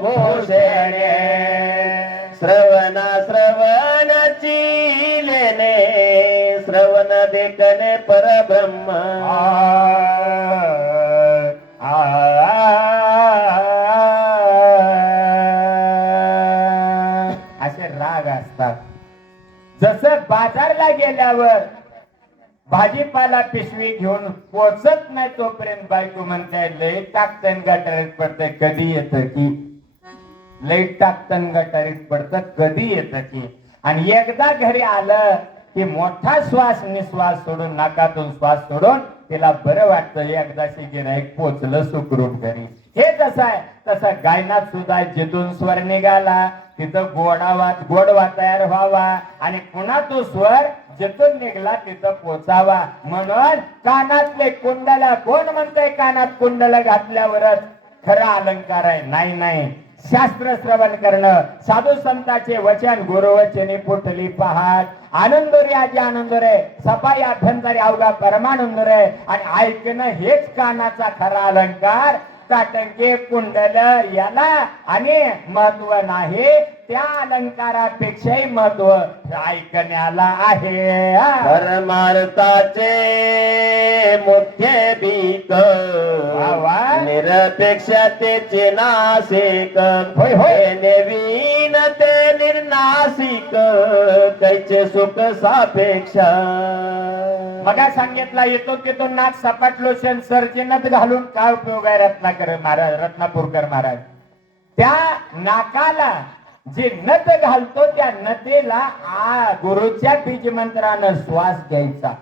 भूषणे, श्रवणाची लेणे, श्रवण देखणे परब्रह्म. असे राग असतात. जसं बाजारला गेल्यावर भाजीपाला पिशवी घेऊन पोचत नाही तोपर्यंत बायको म्हणताय लय टाकतन गटारीत पडतंय, कधी येतं की. लय टाकतन गटारीत पडतं, कधी येतं की. आणि एकदा घरी आलं की मोठा श्वास निश्वास सोडून, नाकातून श्वास सोडून तिला बरं वाटतं. एकदाशी गिऱ्हाईक पोचलं सुखरूप घरी. हे कसं आहे तसं गायनात सुद्धा जिथून स्वर निघाला तिथं गोडवा तयार व्हावा, आणि पुन्हा तो स्वर जिथून निघला तिथं पोचावा. म्हणून कानातले कुंडल, कोण म्हणतंय कानात कुंडल घातल्यावरच खरा अलंकार आहे? नाही. शास्त्र श्रवण करणं, साधू संतांचे वचन, गुरुवचने पुटली पहाट, आनंदोरे आजी आनंदोरे, सफाई अभ्यंतरी अवघा परमानंदोरे, आणि ऐकणं हेच कानाचा खरा अलंकार. काटंके कुंडल याला आणि महत्व नाही, त्या अलंकारापेक्षाही महत्व ऐकण्याला आहे. परमार्थाचे मुख्य भीक, निरपेक्षतेचे नासिक, होय. नवीन ते निर्नासिक, कैचे सुख सापेक्ष. मगा सांगितला येतो तिथून नाक सपाट लोशन सरची नथ घालून काय उपयोग आहे? रत्नापूरकर महाराज त्या नाकाला जे नथ घालतो त्या नथेला गुरुच्या बीज मंत्रानं श्वास घ्यायचा.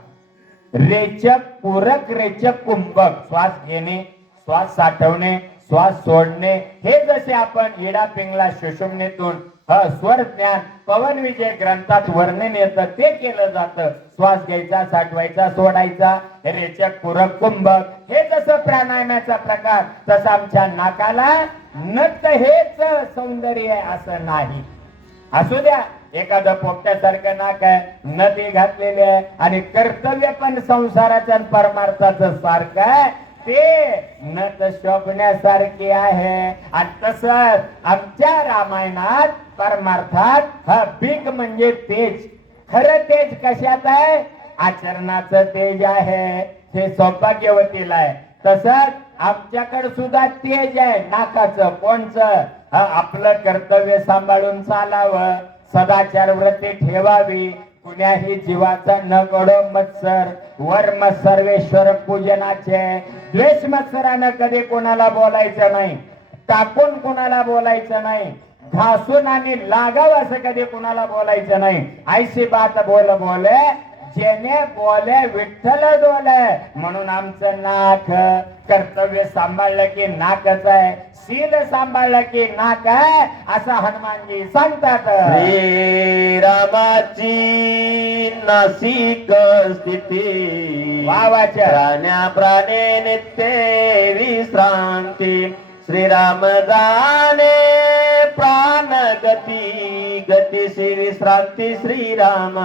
रेचक पूरक, रेचक कुंभक. श्वास घेणे, श्वास साठवणे, श्वास सोडणे, हे जसे आपण इडा पिंगला सुषुम्नेतून स्वर ज्ञान पवन विजय ग्रंथात वर्णन येतं ते केलं जातं. श्वास घ्यायचा, साठवायचा, सोडायचा, रेचक पूरक कुंभक. हे जसं प्राणायामाचा प्रकार, तसं आमच्या नाकाला नथ हेच सौंदर्य आहे असं नाही. असू द्या एखादं पोपट्यासारखं नाक आहे, नदी घातलेली आहे, आणि कर्तव्य पण संसाराचं आणि परमार्थाचं सारखं आहे, ते नथ शोभण्यासारखे आहे. आणि तसंच आमच्या रामायणात परमार्थात भीक म्हणजे तेज. खरं तेज कशात आहे? आचरणाचं तेज आहे, हे सौभाग्यवतीला आहे. तसंच आमच्याकडे सुद्धा तेज आहे नाकाचं. कोणचं? आपलं कर्तव्य सांभाळून चालावं, सदाचार व्रते ठेवावी, कुण्याही जीवाचा न घडो मत्सर, वर्म सर्वेश्वर पूजनाचे. द्वेष मत्सरानं कधी कोणाला बोलायचं नाही, टाकून कोणाला बोलायचं नाही, घासून आणि लागाव असं कधी कोणाला बोलायचं नाही. ऐशी बात बोले जेने बोले विठ्ठल डोले, म्हणून आमचं नाक कर्तव्य सांभाळलं की नाकच आहे, शील सांभाळलं की नाक आहे, असं हनुमानजी सांगतात. श्रीरामाची नासिक स्थिती वावाच्या प्राण्या प्राणे नित्य विश्रांती. श्रीराम जाणे प्राण गती गतीशी विश्रांती श्रीराम.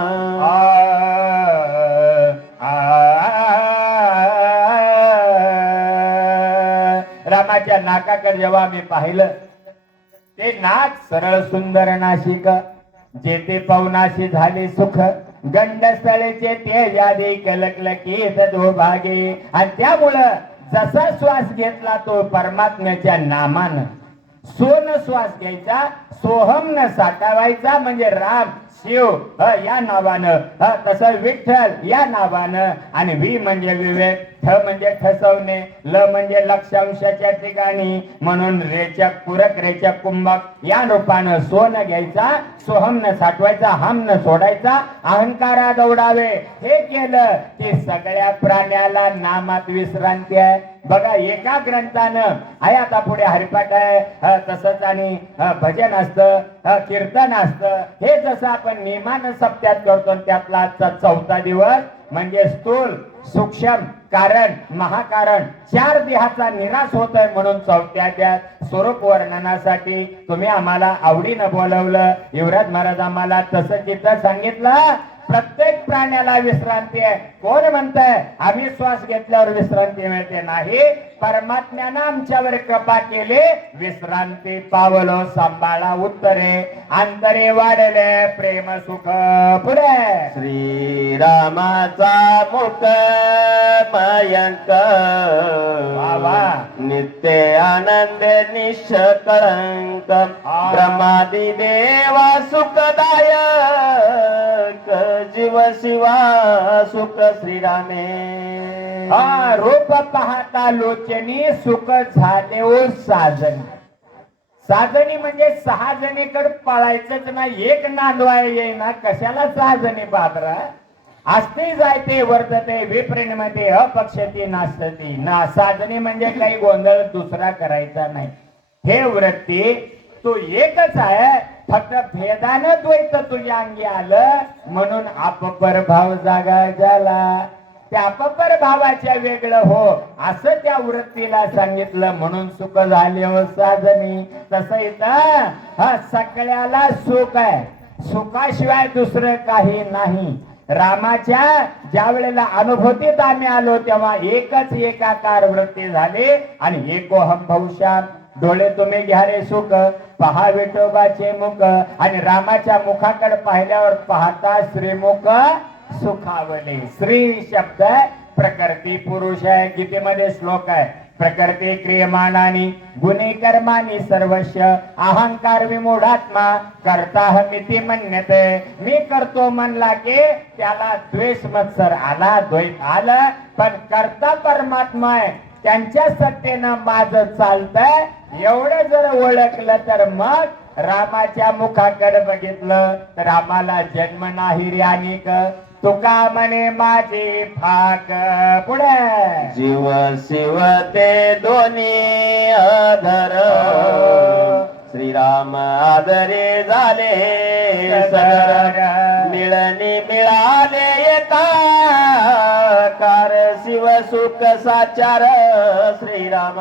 रामाच्या नाकाकडे जेव्हा मी पाहिलं, ते नाक सरळ सुंदर नाशिक, जेथे पवनाशी झाले सुख, गंडस्थळेचे ते यादे कलकलकीत दो भागे. आणि त्यामुळं जसा श्वास घेतला तो परमात्म्याच्या नामानं, सोन श्वास घ्यायचा, सोहम न साठावायचा म्हणजे राम शिव या नावानं, तसं विठ्ठल या नावानं. आणि वी म्हणजे विवेक, ठ म्हणजे ठसवणे, ल म्हणजे लक्षांशाच्या ठिकाणी, म्हणून रेचक पूरक रेचक कुंभक या रूपानं सोन घ्यायचा, सोहम न साठवायचा, हम न सोडायचा, अहंकारा दौडावे. हे केलं की सगळ्या प्राण्याला नामात विश्रांती आहे. बघा, एका ग्रंथानं आहे, आता पुढे हरिपाठ आहे, तसंच आणि भजन असतं, कीर्तन असतं. हे जसं आपण नियमानं सप्त्यात करतो, त्यातला आजचा 4था दिवस म्हणजे स्थूल सूक्ष्म कारण महाकारण चार देहाचा निराश होतोय, म्हणून 4थ्या स्वरूप वर्णनासाठी तुम्ही आम्हाला आवडीनं बोलवलं. युवराज महाराज आम्हाला तसं तिथं सांगितलं, प्रत्येक प्राण्याला विश्रांती आहे. कोण म्हणतंय आम्ही श्वास घेतल्यावर विश्रांती मिळते? नाही, परमात्म्यानं आमच्यावर कृपा केली, विश्रांती पावलो सांभाळा उत्तरे, अंतरे वाढले प्रेम सुख. पुढे श्रीरामाचा मुख मयंक नित्य आनंद निष्कळंक, ब्रह्मादी देवा सुखदायक, जीव शिवा सुख श्रीरामे. रूप पाहता लोचनी सुख झाले ओ साजनी. साजनी म्हणजे 6 जणीकडे पळायचंच नाही, एक नांदवाय येईना, कशाला 6 जणी बाबरा. असते जायते वर्तते विप्रेमते अपक्षती नास्तती. ना 6 जणी म्हणजे काही गोंधळ दुसरा करायचा नाही. हे वृत्ती तू एकच आहे, फक्त भेदानं द्वैत तुझ्या अंगी आलं, म्हणून अपपर भाव जागा झाला. त्या अपपर भावाच्या वेगळं हो असं त्या वृत्तीला सांगितलं, म्हणून सुख झाले हो साजनी. तसं इथं सगळ्याला सुख आहे, सुखाशिवाय दुसरं काही नाही. रामाच्या ज्या वेळेला अनुभूतीत आम्ही आलो, तेव्हा एकच एकाकार वृत्ती झाली आणि एकोहम भविष्यात. डोळे तुम्ही घ्या रे सुख, पहा विठोबाचे मुख, आणि रामाच्या मुखाकडे पाहिल्यावर पाहता श्रीमुख सुखावले. श्री शब्द प्रकृती पुरुष आहे, गीतेमध्ये श्लोक आहे. प्रकृती क्रियमानानी गुणे कर्मानी सर्वस्व, अहंकार विमूढात्मा कर्ताहमिति मन्यते. मी करतो म्हणला की त्याला द्वेष मत्सर आला, द्वैत आलं, पण कर्ता परमात्मा आहे, त्यांच्या सत्तेनं माझं चालतंय. एवढं जर ओळखलं तर मग रामाच्या मुखाकडे बघितलं तर आम्हाला जन्म नाही रे अनेक. तुका म्हणे माझे फाक. पुढे जीव शिव ते दोन्ही अधर, श्रीराम आदरे झाले सगर, मिळणी मिळाले येता कार, शिव सुख साचार श्रीराम.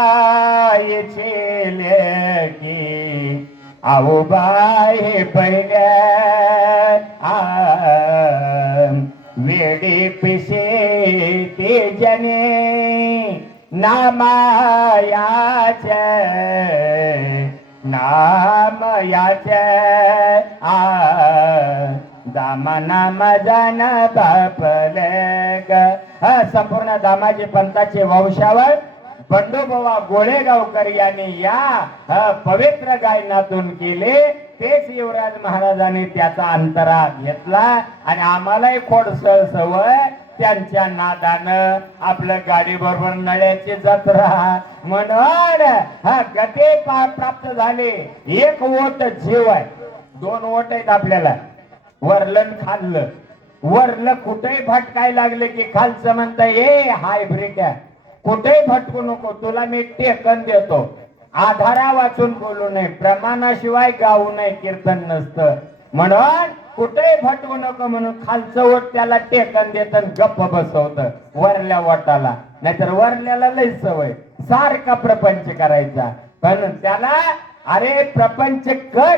लिंबायचे लेकी आऊबाई पहिल्या, वेडी पिशे ते जने नामायाचे, नामयाचे दामा नाम जान बापले. संपूर्ण दामाजी पंथाचे वंशावळ बंडोबा गोळेगावकर यांनी या पवित्र गायनातून केले. तेच युवराज महाराजांनी त्याचा अंतरा घेतला आणि आम्हालाही खोडसळ सवय त्यांच्या नादानं आपलं गाडी बरोबर नळ्याची जत्रा म्हणून हा गती प्राप्त झाले. एक ओट जीव आहे, 2 ओट आहेत आपल्याला. वरलं खाल्लं, वरलं कुठेही भटकाय लागले की खालचं म्हणता ये हायब्रिड आहे, कुठेही भटकू नको, तुला मी टेकन देतो. आधारा वाचून बोलू नये, प्रमाणाशिवाय गाऊ नये कीर्तन नसतं. म्हणून कुठेही भटकू नको म्हणून खालचं ओट त्याला टेकन देत गप्प बसवत वरल्या ओटाला. नाहीतर वरल्याला लई सवय सारखा प्रपंच करायचा. पण त्याला अरे प्रपंच कर,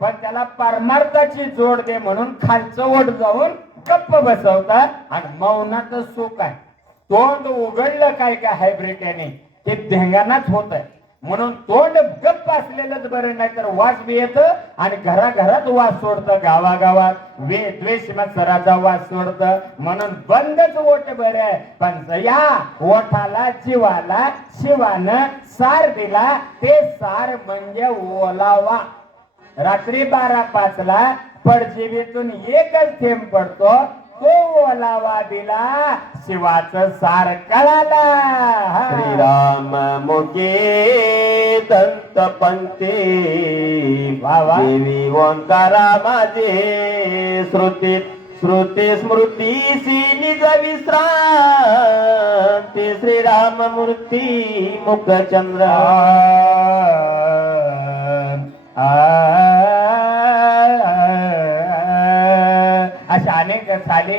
पण त्याला परमार्थाची जोड दे म्हणून खालचं ओट जाऊन गप्प बसवता. आणि मौनाचं सुख आहे. तोंड उघडलं काय काय हायब्रिडने ते धिंगाणाच होत आहे. म्हणून तोंड गप्प असलेलंच बरं, नाही तर वास बी येत आणि घराघरात वास सोडतं, गावागावात द्वेष मत्सराचा वास सोडतं. म्हणून बंदच ओठ बरं आहे. पण या ओठाला जीवाला शिवानं सार दिला, ते सार म्हणजे ओलावा. रात्री 12-5 ला पडजिवीतून एकच थेंब पडतो, तो ओलावा दिला, शिवाचं सार कळाला. श्रीराम मुखे दंत पंते वा वा. देवी ओंकारा माझे श्रुती श्रुती स्मृतीसी निज विश्रांती. श्रीराम मूर्ती मुखचंद्र अशा अनेक साली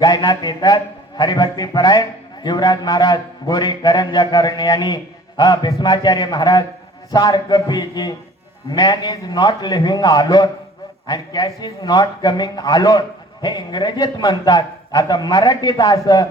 गायनात येतात. हरिभक्ती परायण युवराज महाराज गोरे करंजाकर यांनी भीष्माचार्य महाराज सारखं PG man is not living alone and cash is not coming alone हे इंग्रजीत म्हणतात. आता मराठीत असं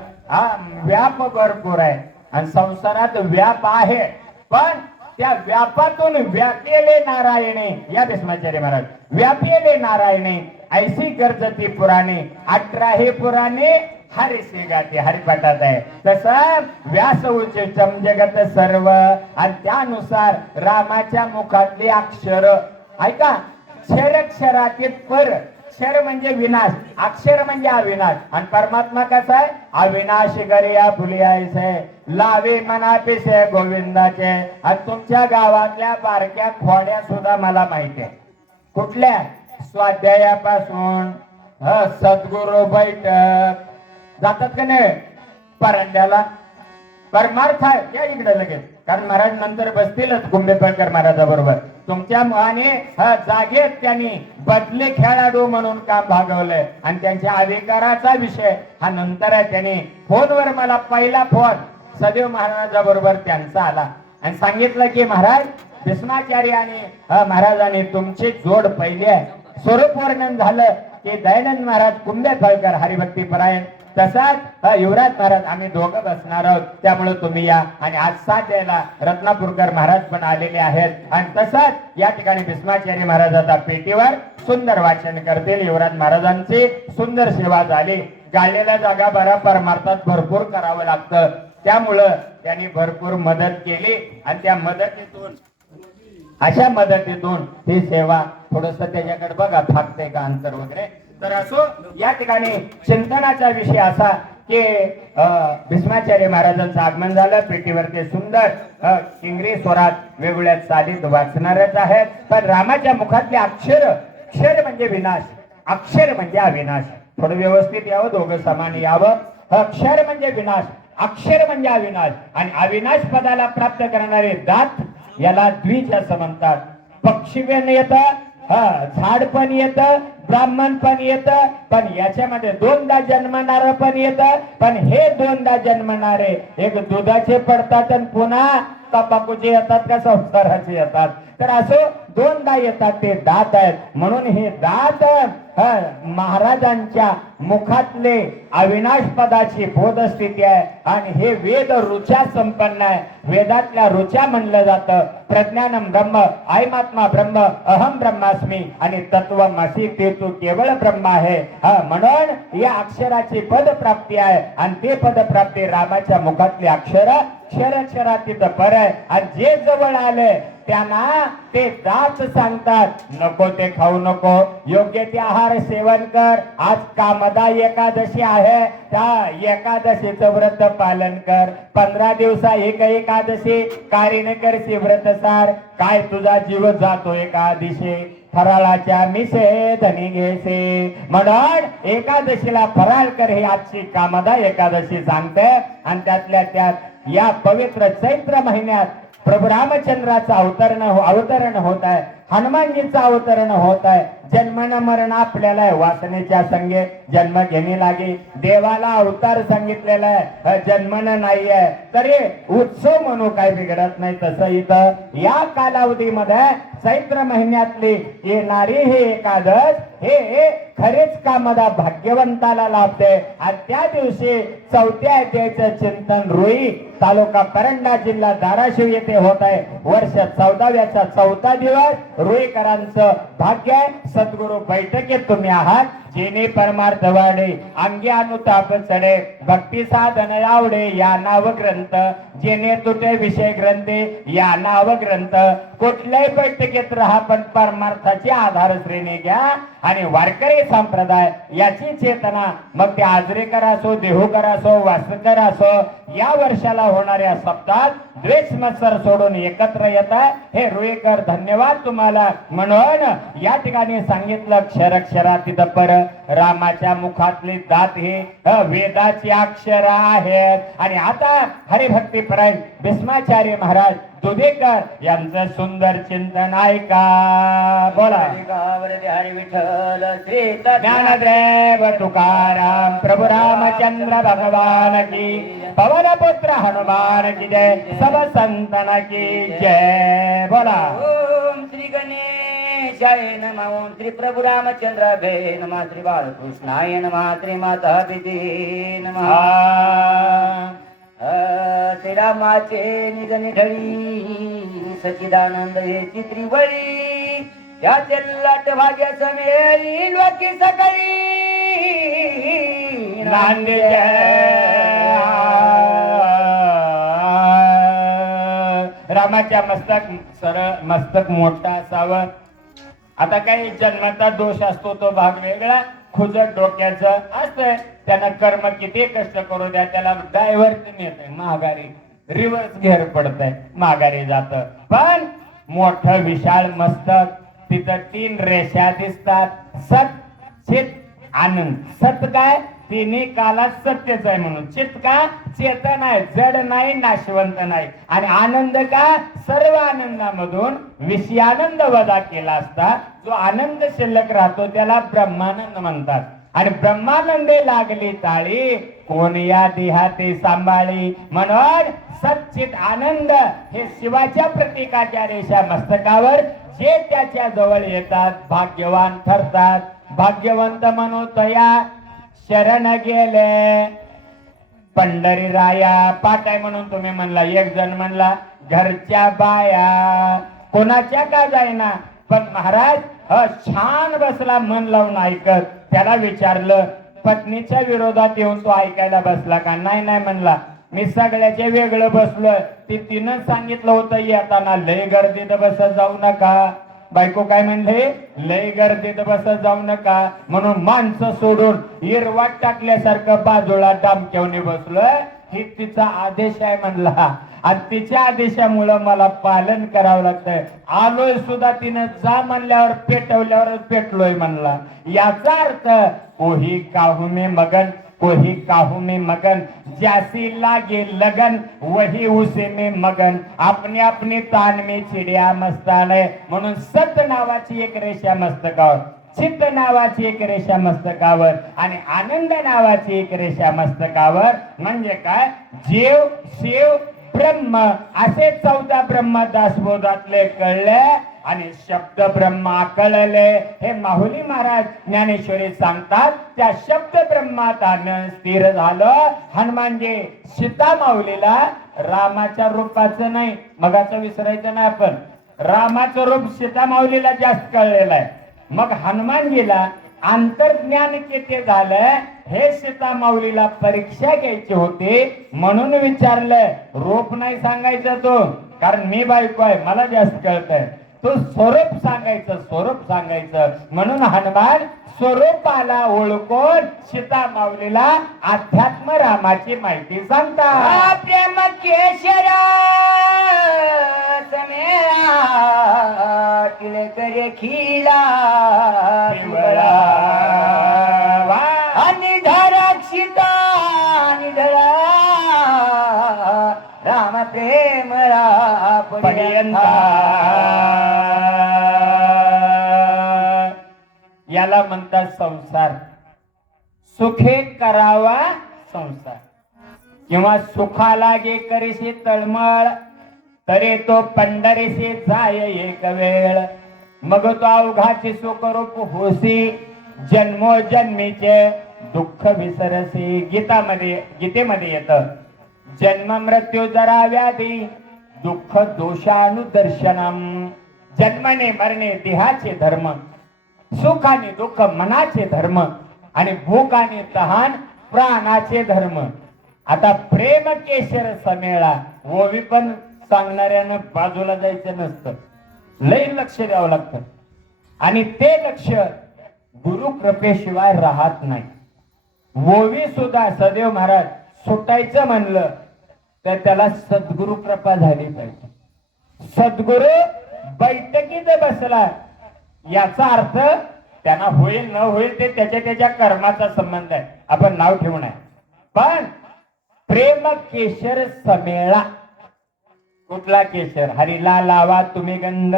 व्याप भरपूर आहे आणि संसारात व्याप आहे, पण त्या व्यापातून व्यापेले नारायणे या भीष्माचार्य महाराज व्यापेले नारायणे ऐसी गरजती पुराणे 18 पुराणे हरिसे गाते हरिपाठात आहे. तसं व्यास उच्चम जगत सर्व आणि त्यानुसार रामाच्या मुखातली अक्षर ऐका. क्षरातीत पर, क्षर म्हणजे विनाश, अक्षर म्हणजे अविनाश. आणि परमात्मा कसा आहे? अविनाशी गरिया फुलियायसे लावे मनापिसे गोविंदाचे. आणि तुमच्या गावातल्या बारक्या खोड्या सुद्धा मला माहिती आहे. कुठल्या? स्वाध्यायापासून सद्गुरु बैठक जातात का नाही परंड्याला. परमार्थ आहे या इकडे लगेच, कारण महाराज नंतर बसतीलच कुंभेपळकर महाराजाबरोबर. तुमच्या मुहाने जागेत त्यांनी बदले खेळाडू म्हणून काम भागवलंय आणि त्यांच्या अधिकाराचा विषय हा नंतर आहे. त्यांनी फोनवर मला पहिला फोन सदैव महाराजाबरोबर त्यांचा आला आणि सांगितलं की महाराज भीष्माचार्य आणि महाराजांनी तुमची जोड पहिली आहे. स्वरूप वर्णन झालं की दयानंद महाराज कुंभेपळकर हरिभक्ती परायण, तसाच युवराज महाराज आम्ही दोघं बसणार आहोत, त्यामुळे तुम्ही या. आणि आज साथ द्यायला रत्नापूरकर महाराज पण आलेले आहेत. आणि तसाच या ठिकाणी भीष्माचार्य महाराज आता पेटीवर सुंदर वाचन करतील. युवराज महाराजांची सुंदर सेवा झाली. गाळलेल्या जागा बरा परमार्थात भरपूर करावं लागतं, त्यामुळं त्यांनी भरपूर मदत केली आणि त्या मदतीतून अशा मदतीतून ही सेवा थोडस त्याच्याकडे बघा थाकते का अंतर वगैरे. तर असो या ठिकाणी चिंतनाचा विषय असा की भीष्माचार्य महाराजांचं आगमन झालं. पेटीवर ते सुंदर इंग्रजी स्वरात वेगवेगळ्या चालीत वाचणारच आहेत. पण रामाच्या मुखातले अक्षर, अक्षर म्हणजे विनाश, अक्षर म्हणजे अविनाश. थोडं व्यवस्थित यावं, दोघं समान यावं. अक्षर म्हणजे विनाश, अक्षर म्हणजे अविनाश. आणि अविनाश पदाला प्राप्त करणारे दात याला द्विज असं म्हणतात. पक्षी पण येत, झाड पण येत, ब्राह्मण पण येत, पण याच्यामध्ये 2दा जन्मणारं पण येत. पण हे 2दा जन्मणारे एक दुधाचे पडतात आणि पुन्हा तंबाखूचे येतात का संसाराचे येतात. तर असो 2दा येतात, ते दात आहेत. म्हणून हे दात महाराजांच्या मुखातले अविनाश पदाची बोध स्थिती आहे. आणि हे वेद रुचा संपन्न आहे. वेदातल्या रुचा म्हणलं जातं. प्रज्ञानम ब्रह्म, आयमात्मा ब्रह्म, अहम ब्रह्मास्मी आणि तत्वमसी ते तू केवळ ब्रह्म आहे. म्हणून या अक्षराची पद प्राप्ती आहे आणि ते पद प्राप्ती रामाच्या मुखातले अक्षर क्षरातीत पर आहे. आणि जे जवळ आले त्यांना ते दात सांगतात नको ते खाऊ नको, योग्य ते आहार सेवन कर. आज कामदा एकादशी आहे, त्या एकादशीचं व्रत पालन कर. 15 दिवसा एक एकादशी कार्य करशी व्रत सार. काय तुझा जीव जातोय का दिशे, फराळाच्या मिसे धनी घेसे. म्हणून एकादशीला फराळ कर ही आजची कामदा एकादशी सांगते. आणि त्यातल्या त्यात या पवित्र चैत्र महिन्यात प्रभू रामचंद्राचं अवतरण होत आहे, हनुमानजीचं अवतरण होत आहे. जन्मन मरण आपल्याला वासनेच्या संगे जन्म घेणे लागे. देवाला अवतार सांगितलेला आहे, जन्मन नाहीये तरी उत्सव म्हणू काय बिघडत नाही. तसं इथं या कालावधीमध्ये चैत्र महिन्यातली येणारी ही एकादश हे खरेच कामदा भाग्यवंताला लाभते. आणि त्या दिवशी 4थ्या अध्यायाचं चिंतन रुई तालुका परंडा जिल्हा धाराशिव येथे होत आहे. वर्ष 14व्याचा 4था दिवस रुईकरांचं भाग्य आहे. सद्गुरु बैठकीत तुम्ही आहात. जेणे परमार्थ वाढे अंगी अनुताप चढे, भक्ती साधन आवडे या नाव ग्रंथ. जेणे तुटे विषय ग्रंथे या नाव ग्रंथ. कुठल्याही बैठकीत राहा पण परमार्थाची आधार श्रेणी घ्या. आणि वारकरी संप्रदाय याची चेतना मग ते आजरेकर असो, देहूकर असो, वासकर असो, या वर्षाला होणाऱ्या सप्ताहात द्वेष मत्सर सोडून एकत्र येत आहे. हे रुईकर धन्यवाद तुम्हाला. म्हणून या ठिकाणी सांगितलं अक्षरातीत पर रामाच्या मुखातली दात हे वेदाची अक्षर आहेत. आणि आता हरिभक्तीपरायण भीष्माचार्य महाराज दुधेकर यांचं सुंदर चिंतन ऐका. बोला. हरी विठ्ठल श्री ज्ञानदेव तुकाराम प्रभु रामचंद्र भगवान की, पवन पुत्र हनुमान की जय, सब संतन की जय. बोला. ओम श्री गणेशाय नमः. ओम श्री प्रभु रामचंद्राय नमः. श्री बाळकृष्णाय नमः. श्री माता पिते नमः. श्रीरामाचे निगनी ढळी सचिदानंद हे चित्रिवळी, त्याचे लाट भाग्याचं मेळी लोकी सकाळी नांदे रामाच्या मस्तक मोठा असावं. आता काही जन्मता दोष असतो तो भाग वेगळा, खुजट डोक्याचं असतंय. त्यानं कर्म किती कष्ट करू द्या, त्याला डायव्हर्जन येतंय, माघारी रिव्हर्स घेर पडतंय, माघारी जात. पण मोठं विशाल मस्तक, तिथं 3 रेषा दिसतात. सत चित आनंद. सत काय तिन्ही कालात सत्यच आहे म्हणून. चित का चेतन आहे, जड नाही, नाशवंत नाही. आणि आनंद का सर्व आनंदामधून विषयानंद वजा केला असता जो आनंद शिल्लक राहतो त्याला ब्रह्मानंद म्हणतात. आणि ब्रह्मानंदे लागली ताळी, कोण या देहाते सांभाळी. म्हणून सच्चित आनंद हे शिवाच्या प्रतीकाच्या रेषा मस्तकावर जे त्याच्या जवळ येतात भाग्यवान ठरतात. भाग्यवंत म्हणू तया शरण गेले पंढरी राया. पाठ आहे म्हणून तुम्ही म्हणला, एक जण म्हणला घरच्या बाया कोणाच्या का जाईना, पण महाराज छान बसला मन लावून ऐकत. त्याला विचारलं पत्नीच्या विरोधात येऊन तो ऐकायला बसला का? नाही नाही म्हणला, मी सगळ्याच्या वेगळं बसलोय. तिनं सांगितलं होतं येताना लय गर्दीत बसत जाऊ नका. बायको काय म्हणले, लय गर्दीत बसत जाऊ नका. म्हणून माणसं सोडून इरवाट टाकल्यासारखं बाजूला डामकेवणी बसलोय. ही तिचा आदेश आहे म्हणला, आणि तिच्या आदेशामुळे मला पालन करावं लागतंय. आलोय सुद्धा तिनं जा म्हणल्यावर पेटवल्यावरच पेटलोय म्हणला. याचा अर्थ कोही काहू में मगन, कोही काहू में मगन, जैसी लागे लगन वही उसे में मगन, अपने अपने तान में चिडिया मस्तान आहे. म्हणून सत नावाची एक रेषा मस्तकावर, चित्त नावाची एक रेषा मस्तकावर, आणि आनंद नावाची एक रेषा मस्तकावर. म्हणजे काय, जीव शिव ब्रह्म असे 14 ब्रह्म दासबोधातले कळले आणि शब्द ब्रह्मा कळले. हे माहुली महाराज ज्ञानेश्वरी सांगतात. त्या शब्द ब्रह्मात स्थिर झालं. हनुमानजी सीता माऊलीला रामाच्या रूपाचं नाही, मगाचं विसरायचं नाही आपण, रामाचं रूप सीता माऊलीला जास्त कळलेलं आहे. मग हनुमानजीला अंतर्ज्ञान किती झालं हे सीता माऊलीला परीक्षा घ्यायची होती म्हणून विचारलं. रूप नाही सांगायचं, तो कारण मी बायको आहे, मला जास्त कळतंय. तो स्वरूप सांगायचं, स्वरूप सांगायचं. म्हणून हनुमान स्वरूपाला ओळखून सीता माऊलीला अध्यात्म रामाची माहिती सांगतात. प्रेम केशरा समेळा टिळक खिला पिवळा वा. आणि धराक्षिता निधळा राम प्रेमळा पर्यंता. याला म्हणतात संसार. सुखे करावा संसार, किंवा सुखा लागे करीशी तळमळ, तरी तो पंढरीशी जाय एक वेळ. मग तो अवघाची सुखरूप होसी, जन्मोजन्मीचे दुःख विसरसी. गीतेमध्ये येतं, जन्म मृत्यू जरा व्याधी दुःख दोषानुदर्शनम. जन्मने मरणे देहाचे धर्म, सुख आणि दुःख मनाचे धर्म, आणि भूक आणि तहान प्राणाचे धर्म. आता प्रेम केशर समेळा, ओवी पण सांगणाऱ्यानं बाजूला जायचं नसतं, लय लक्ष द्यावं लागतं. आणि ते लक्ष गुरु कृपेशिवाय राहत नाही. ओवी सुद्धा सदैव महाराज सुटायचं म्हणलं तर त्याला सद्गुरु कृपा झाली पाहिजे. सद्गुरु बैठकीत बसला याचा अर्थ त्यांना होईल न होईल ते त्याच्या त्याच्या कर्माचा संबंध आहे, आपण नाव ठेवू नये. पण प्रेम केशर समेळा, कुठला केशर? हरिला लावा तुम्ही गंध,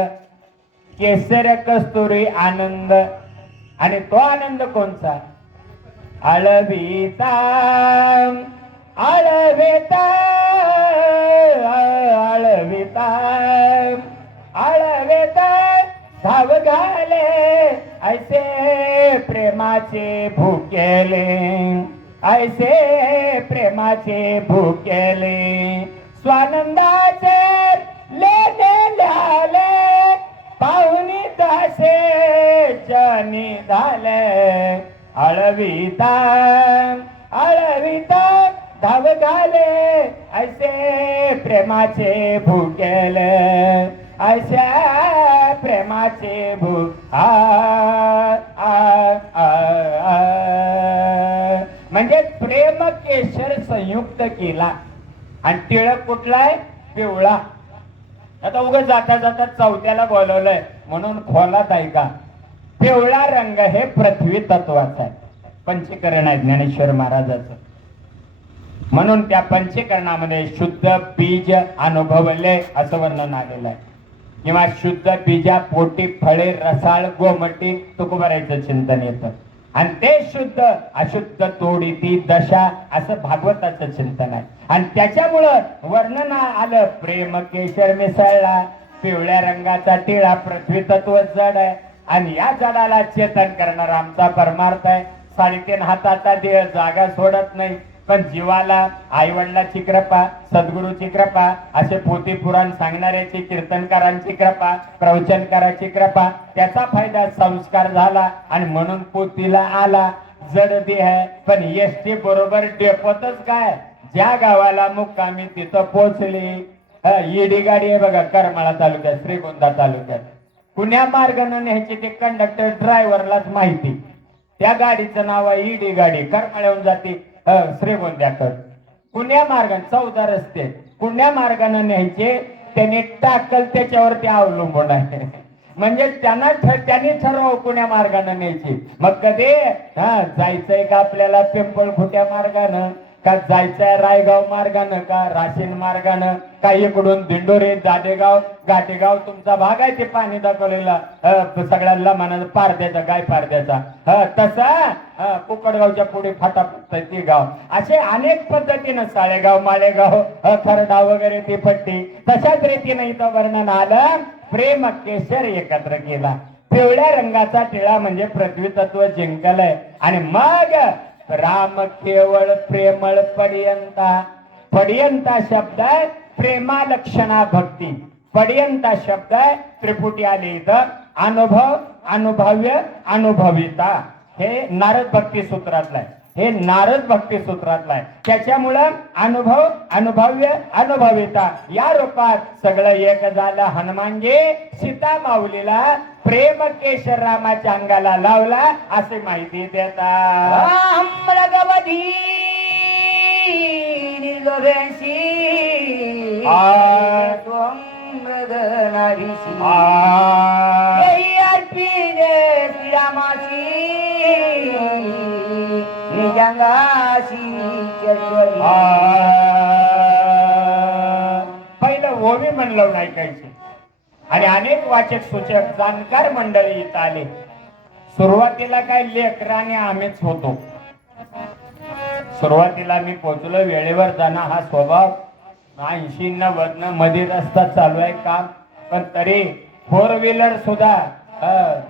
केसर कस्तुरी आनंद. आणि तो आनंद कोणचा? आळविता आळविता आळविता आळविता धाव घाले ऐसे प्रेमाचे भुकेले, ऐसे प्रेमाचे भुकेले. स्वानंदाचे लेने ल्याले पाहुनी दासे जनी झाले. आळविता आळविता धाव घाले ऐसे प्रेमाचे भुकेले, ऐसे प्रेमाचे भूक. म्हणजे प्रेम केशर संयुक्त केला. आणि टिळक कुठला आहे? पिवळा. आता उगाच जाता जाता चौथ्याला बोलवलंय म्हणून खोलात ऐका. पिवळा रंग हे पृथ्वी तत्वाचा आहे, पंचीकरण आहे ज्ञानेश्वर महाराजाचं. म्हणून त्या पंचीकरणामध्ये शुद्ध बीज अनुभवले असं वर्णन आलेलं आहे. किंवा शुद्ध बीजा पोटी फळे रसाळ गोमटी तुकोबारायचं चिंतन येतं. आणि ते शुद्ध अशुद्ध तोडी ती दशा असं भागवताचं चिंतन आहे. आणि त्याच्यामुळं वर्णन आलं प्रेम केशर मिसळला. पिवळ्या रंगाचा टिळा पृथ्वी तत्व जड आहे आणि या जडाला चेतन करणारा आमचा परमार्थ आहे. 3.5 हाताचा देह जागा सोडत नाही, पण जीवाला आई वडिलाची कृपा, सद्गुरूची कृपा, असे पोथी पुराण सांगणाऱ्याची, कीर्तनकारांची कृपा, प्रवचनकाराची कृपा, त्याचा फायदा संस्कार झाला आणि म्हणून पोथीला आला. जड देह आहे पण एसटी बरोबर डेपोतच काय ज्या गावाला मुक्कामी तिथं पोहोचली. ईडी गाडी आहे बघा, करमाळा तालुक्यात, श्रीगोंदा तालुक्यात. पुण्या मार्गाने न्यायची ते कंडक्टर ड्रायव्हरलाच माहिती. त्या गाडीचं नाव आहे ईडी गाडी, करमाळ्याहून जाते श्रीगोंद्याकडे. पुण्या मार्गाने 14 रस्ते पुण्या मार्गाने न्यायचे, त्यांनी टाकल त्याच्यावरती अवलंबून आहे. म्हणजे त्यांनी ठरव पुण्या मार्गाने न्यायची. मग कधी जायचंय का आपल्याला पिंपळखुट्या मार्गानं, का जायचंय रायगाव मार्गानं, का राशीन मार्गानं, का इकडून दिंडोरे दादेगाव गाटेगाव तुमचा भाग आहे ते पाणी दाखवलेला सगळ्यांना म्हणा पारद्याचा गाय पारद्याचा, तसा कुकडगावच्या पुढे फाटाफुट ते गाव. असे अनेक पद्धतीनं साळेगाव माळेगाव खरडा वगैरे ती पट्टी तशाच रीतीनं इथं वर्णन आलं. प्रेम केशर एकत्र केला. पिवळ्या रंगाचा टिळा म्हणजे पृथ्वी तत्व जिंकलंय. आणि मग राम केवळ प्रेमळ पर्यंता. पर्यंता शब्द आहे प्रेमा लक्षणा भक्ती. पर्यंता शब्द आहे त्रिपुटी आली इथं. अनुभव, अनुभव्य, अनुभविता हे नारद भक्ती सूत्रातलं आहे. हे नारद भक्ती सूत्रातला आहे. त्याच्यामुळं अनुभव अनुभव्य अनुभविता या रूपात सगळं एक झालं. हनुमानजी सीता माऊलीला प्रेम केशर रामाच्या अंगाला लावला असे माहिती देतात. मृगवधी निर्लोभेशी मृगनाभिषी श्रीरामाची पहिलं ओवी म्हणलं ऐकायचे आणि अनेक वाचक सूचक जाणकार मंडळी इथं आले. सुरुवातीला काय लेकराने आम्हीच होतो. सुरुवातीला मी पोहोचलो वेळेवर जाणं हा स्वभाव 80-90 मध्ये रस्ता चालू आहे काम, पण तरी 4 व्हीलर सुद्धा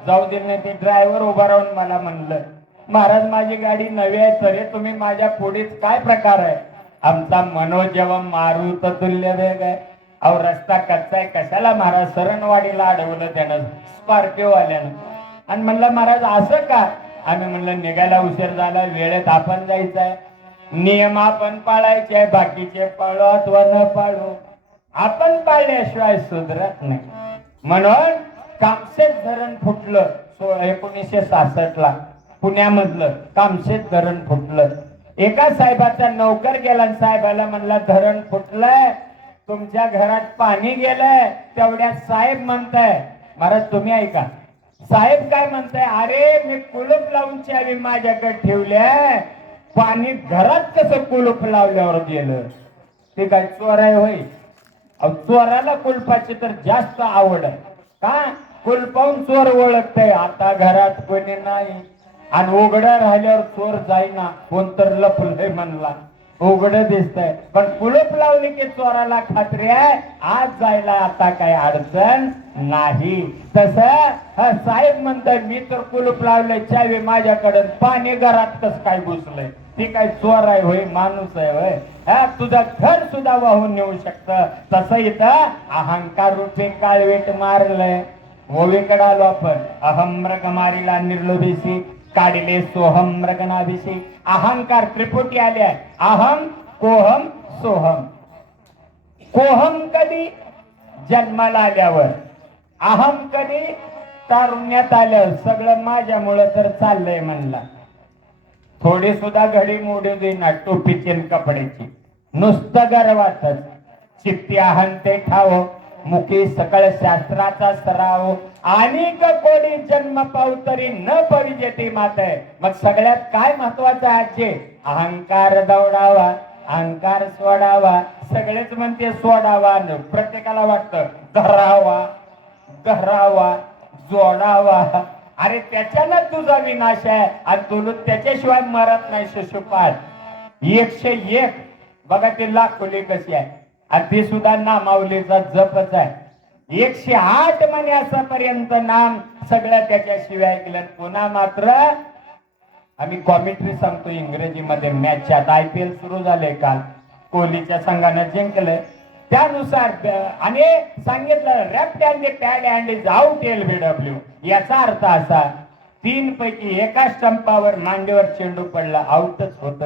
जाऊ दिले नाही. ते ड्रायव्हर उभा राहून मला म्हणलं, महाराज माझी गाडी नवी आहे तरी तुम्ही माझ्या पुढेच काय प्रकार आहे. आमचा मनोज जेव्हा मारुत तुल्य वेग आहे. अहो रस्ता कच्चा आहे कशाला महाराज. सरणवाडीला अडवलं त्यानं स्कॉर्पिओ वाल्यानं आणि म्हणलं महाराज असं का. आम्ही म्हणलं निघायला उशीर झाला, वेळेत आपण जायचंय, नियम आपण पाळायचे, बाकीचे पाळू अथवा न पाळू, आपण पाळल्याशिवाय सुधरत नाही. म्हणून कामशेत धरण फुटलं 1966 ला पुण्यामधलं कामशेत धरण फुटलं. एका साहेबाचा नौकर गेला आणि साहेबाला म्हणला धरण फुटलंय, तुमच्या घरात पाणी गेलंय. तेवढ्यात साहेब म्हणताय, महाराज तुम्ही ऐका, साहेब काय म्हणताय, अरे मी कुलूप लावून चावी माझ्याकडे ठेवल्या, पाणी घरात कसं कुलूप लावल्यावर गेलं. ते काय चोर आहे होय. चोराला कुलपाची तर जास्त आवड आहे. का कुलपावून चोर ओळखतय. आता घरात कोणी नाही आणि उघड राहिल्यावर चोर जाईना, कोणतर लपलंय म्हणला, उघड दिसतंय. पण कुलूप लावली की चोराला खात्री आहे आज जायला आता काही अडचण नाही. तस साहेब म्हणताय मी तर कुलूप लावलंय, चावी माझ्याकडे, पाणी घरात कस काय घुसलंय. ती काय चोर आहे होय, माणूस आहे होय. तुझं घर सुद्धा वाहून नेऊ शकत. तसं इथं अहंकार रूपी काळवीट मारलंय. ओवीकडे आलो आपण. अहम मृग मारिला निर्लोभीसी, काढले सोहम मृगनाभिषेक. अहंकार त्रिपुटी आले. अहम कोहम सोहम. कोहम कधी जन्माला आल्यावर, अहम कधी तारुण्यात आल्यावर. सगळं माझ्यामुळं तर चाललंय म्हणला. थोडी सुद्धा घडी मोडू देना टोपीची कपड्याची, नुसतं गर्वातच. चित्ती अहंते ठाव, मुखी सकळ शास्त्राचा सराव, आणि कोणी जन्म पाव तरी न परिजेती माते. मग सगळ्यात काय महत्वाचं आहे, अहंकार दौडावा, अहंकार सोडावा. सगळेच म्हणते सोडावा, प्रत्येकाला वाटतं धरावा, धरावा, जोडावा. अरे त्याच्यानं तुझा विनाश आहे आणि तू त्याच्याशिवाय मरत नाही. शिशुपाल 101 बघा ते लाखोली कशी आहे आणि ती सुद्धा नामावलीचा जपच आहे. 108 महिन्यापर्यंत नाम सगळं त्याच्याशिवाय ऐकलं. पुन्हा मात्र आम्ही कॉमेंट्री सांगतो इंग्रजीमध्ये मॅचच्या. IPL सुरू झाले काल, कोहलीच्या संघानं जिंकलं. त्यानुसार आणि सांगितलं left hand pad hand is out LBW. याचा अर्थ असा 3 पैकी एका स्टंपावर मांडीवर चेंडू पडला आउटच होत.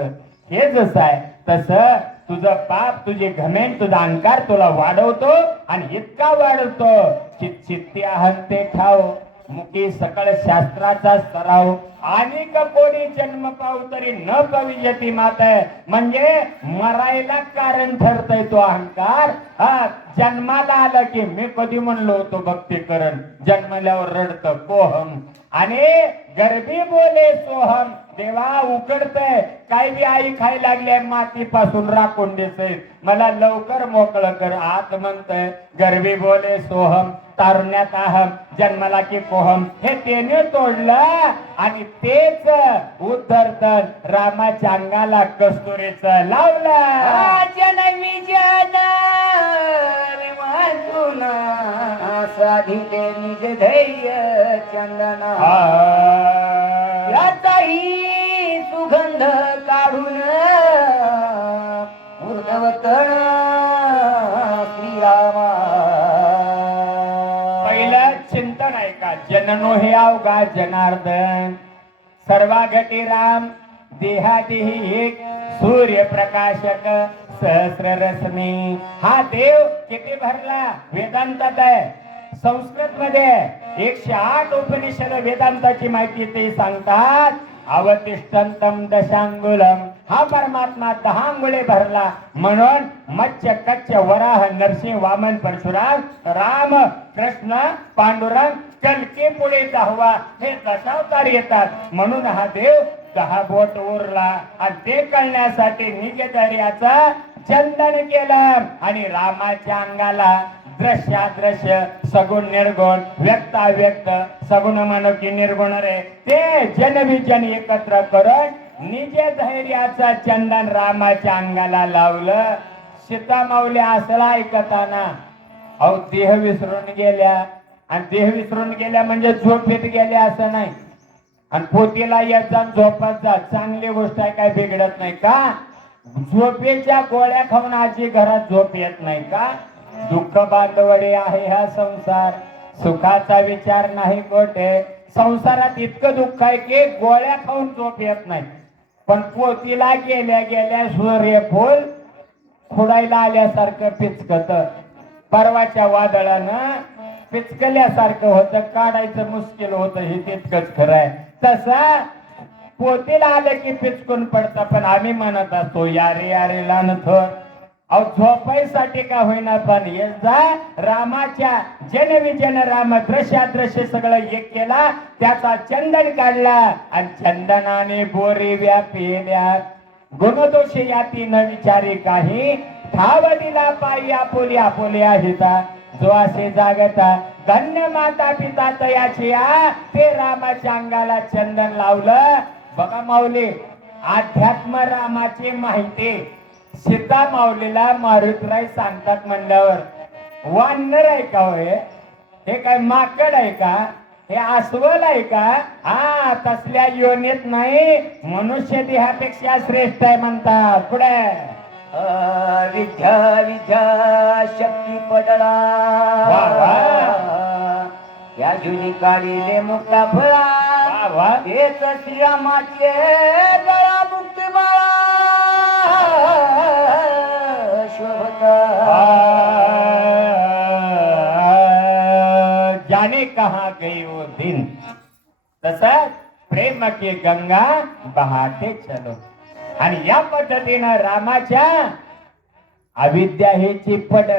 हे जसं आहे तसं तुझं पाप, तुझे घमेंड, तुझा अहंकार तुला वाढवतो आणि इतका वाढवतो चित्ती अहंते ठाव, मुखी सकळ शास्त्राचा सराव, आणि कोणी जन्म पाव तरी न पविजती माता. म्हणजे मरायला कारण ठरतय तो अहंकार. जन्माला आला की मी कधी म्हणलो होतो भक्ती करण, जन्मल्यावर रडत कोहम, आणि गर्भी बोले सोहम. देवा उकडतय, काय बी आई खाय लागली मातीपासून राखून देतय, मला लवकर मोकळं कर. आत म्हणतय गर्भी बोले सोहम, तारुण्यात अहम, जन्माला की कोहम. हे त्याने तोडलं आणि तेच उद्धरतन रामाच्या अंगाला कस्तुरीच लावलं. जनवी जन वाचुना साधिते निज धैर्य चंदना. याचाही सुगंध काढून उर्धवतण श्रीरामा. पहिलं चिंतन आहे का, जननो हे अवघा जनार्दन, सर्वागती राम देहादेही एक सूर्यप्रकाशक सहस्र रश्मी. हा देव किती भरला वेदांतात आहे, संस्कृत मध्ये 108 उपनिषद वेदांताची माहिती ते सांगतात. अवतिष्ठन्तम दशांगुलम, हा परमात्मा 10 अंगुळे भरला. म्हणून मत्स्य कच्छ वराह नरसिंह वामन परशुराम राम कृष्ण पांडुरंग कलकी पुढे 10वा हे दशावतार येतात. म्हणून हा देव 10 बोट उरला आणि ते कळण्यासाठी निजधैर्याचा चंदन केलं आणि रामाच्या अंगाला दृश्यादृश्य सगुण निर्गुण व्यक्त अव्यक्त सगुण मानव की निर्गुण रे ते जनविजन एकत्र करून निज धैर्याचा चंदन रामाच्या अंगाला लावलं. सीता माऊली असला ऐकताना अहो देह विसरून गेल्या, आणि देह विसरून गेल्या म्हणजे झोपेत गेल्या असं नाही. आणि पोतीला येत जा झोपत जा, चांगली गोष्ट आहे, काय बिघडत नाही का. झोपेच्या गोळ्या खाऊन आजी घरात झोप येत नाही का. दुःख बांधवडे आहे हा संसार, सुखाचा विचार नाही कोठे. संसारात इतकं दुःख आहे की गोळ्या खाऊन झोप येत नाही. पण पोतीला गेल्या गेल्या सूर्यफूल खुडायला आल्यासारखं पिचकत. परवाच्या वादळानं पिचकल्यासारखं होतं, काढायचं मुश्किल होतं, हे तितकंच खरं आहे. तसा पोतीला आलं की पिचकून पडतं. पण आम्ही म्हणत असतो यारे यारे लानत हो. अहो झोपायसाठी का होईना पण यजा रामाच्या जनविजन राम दृश्यादृश्य सगळं एक केला, त्याचा चंदन काढला आणि चंदनाने बोरी व्यापिल्या. गुणदोषी याती न विचारी काही, ठाव दिला पायी आपुली आपुली आहिता. जो असे जागता धन्य माता पिता तयाची आ, ते रामाच्या अंगाला चंदन लावलं. बघा माऊली, अध्यात्म रामाची माहिती सीता माऊलीला मारुतीराय सांगतात म्हणल्यावर वानर आहे का होय, हे काय माकड आहे का, हे अस्वल आहे का. हा तसल्या योनीत नाही, मनुष्य देहापेक्षा श्रेष्ठ आहे म्हणतात. पुढे विद्या विद्या शक्ती पडला या जुनी काढिले मुक्ता फळा हेच श्रीरामाचे गळा मुक्ती बाळा शोभता. जाने कहा गई वो दिन, तसंच प्रेम की गंगा बहाते चलो. आणि या पद्धतीनं रामाच्या अविद्या हे चिपट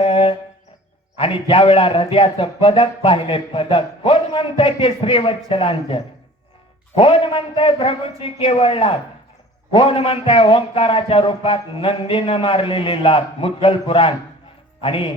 आणि ज्या वेळा हृदयाचं पदक पाहिले, पदक कोण म्हणतंय ते श्रीवत्सलांचं, कोण म्हणतंय भृगूची केवळ लाट, कोण म्हणताय ओंकाराच्या रूपात नंदीनं मारलेली लाट. मुद्गल पुराण आणि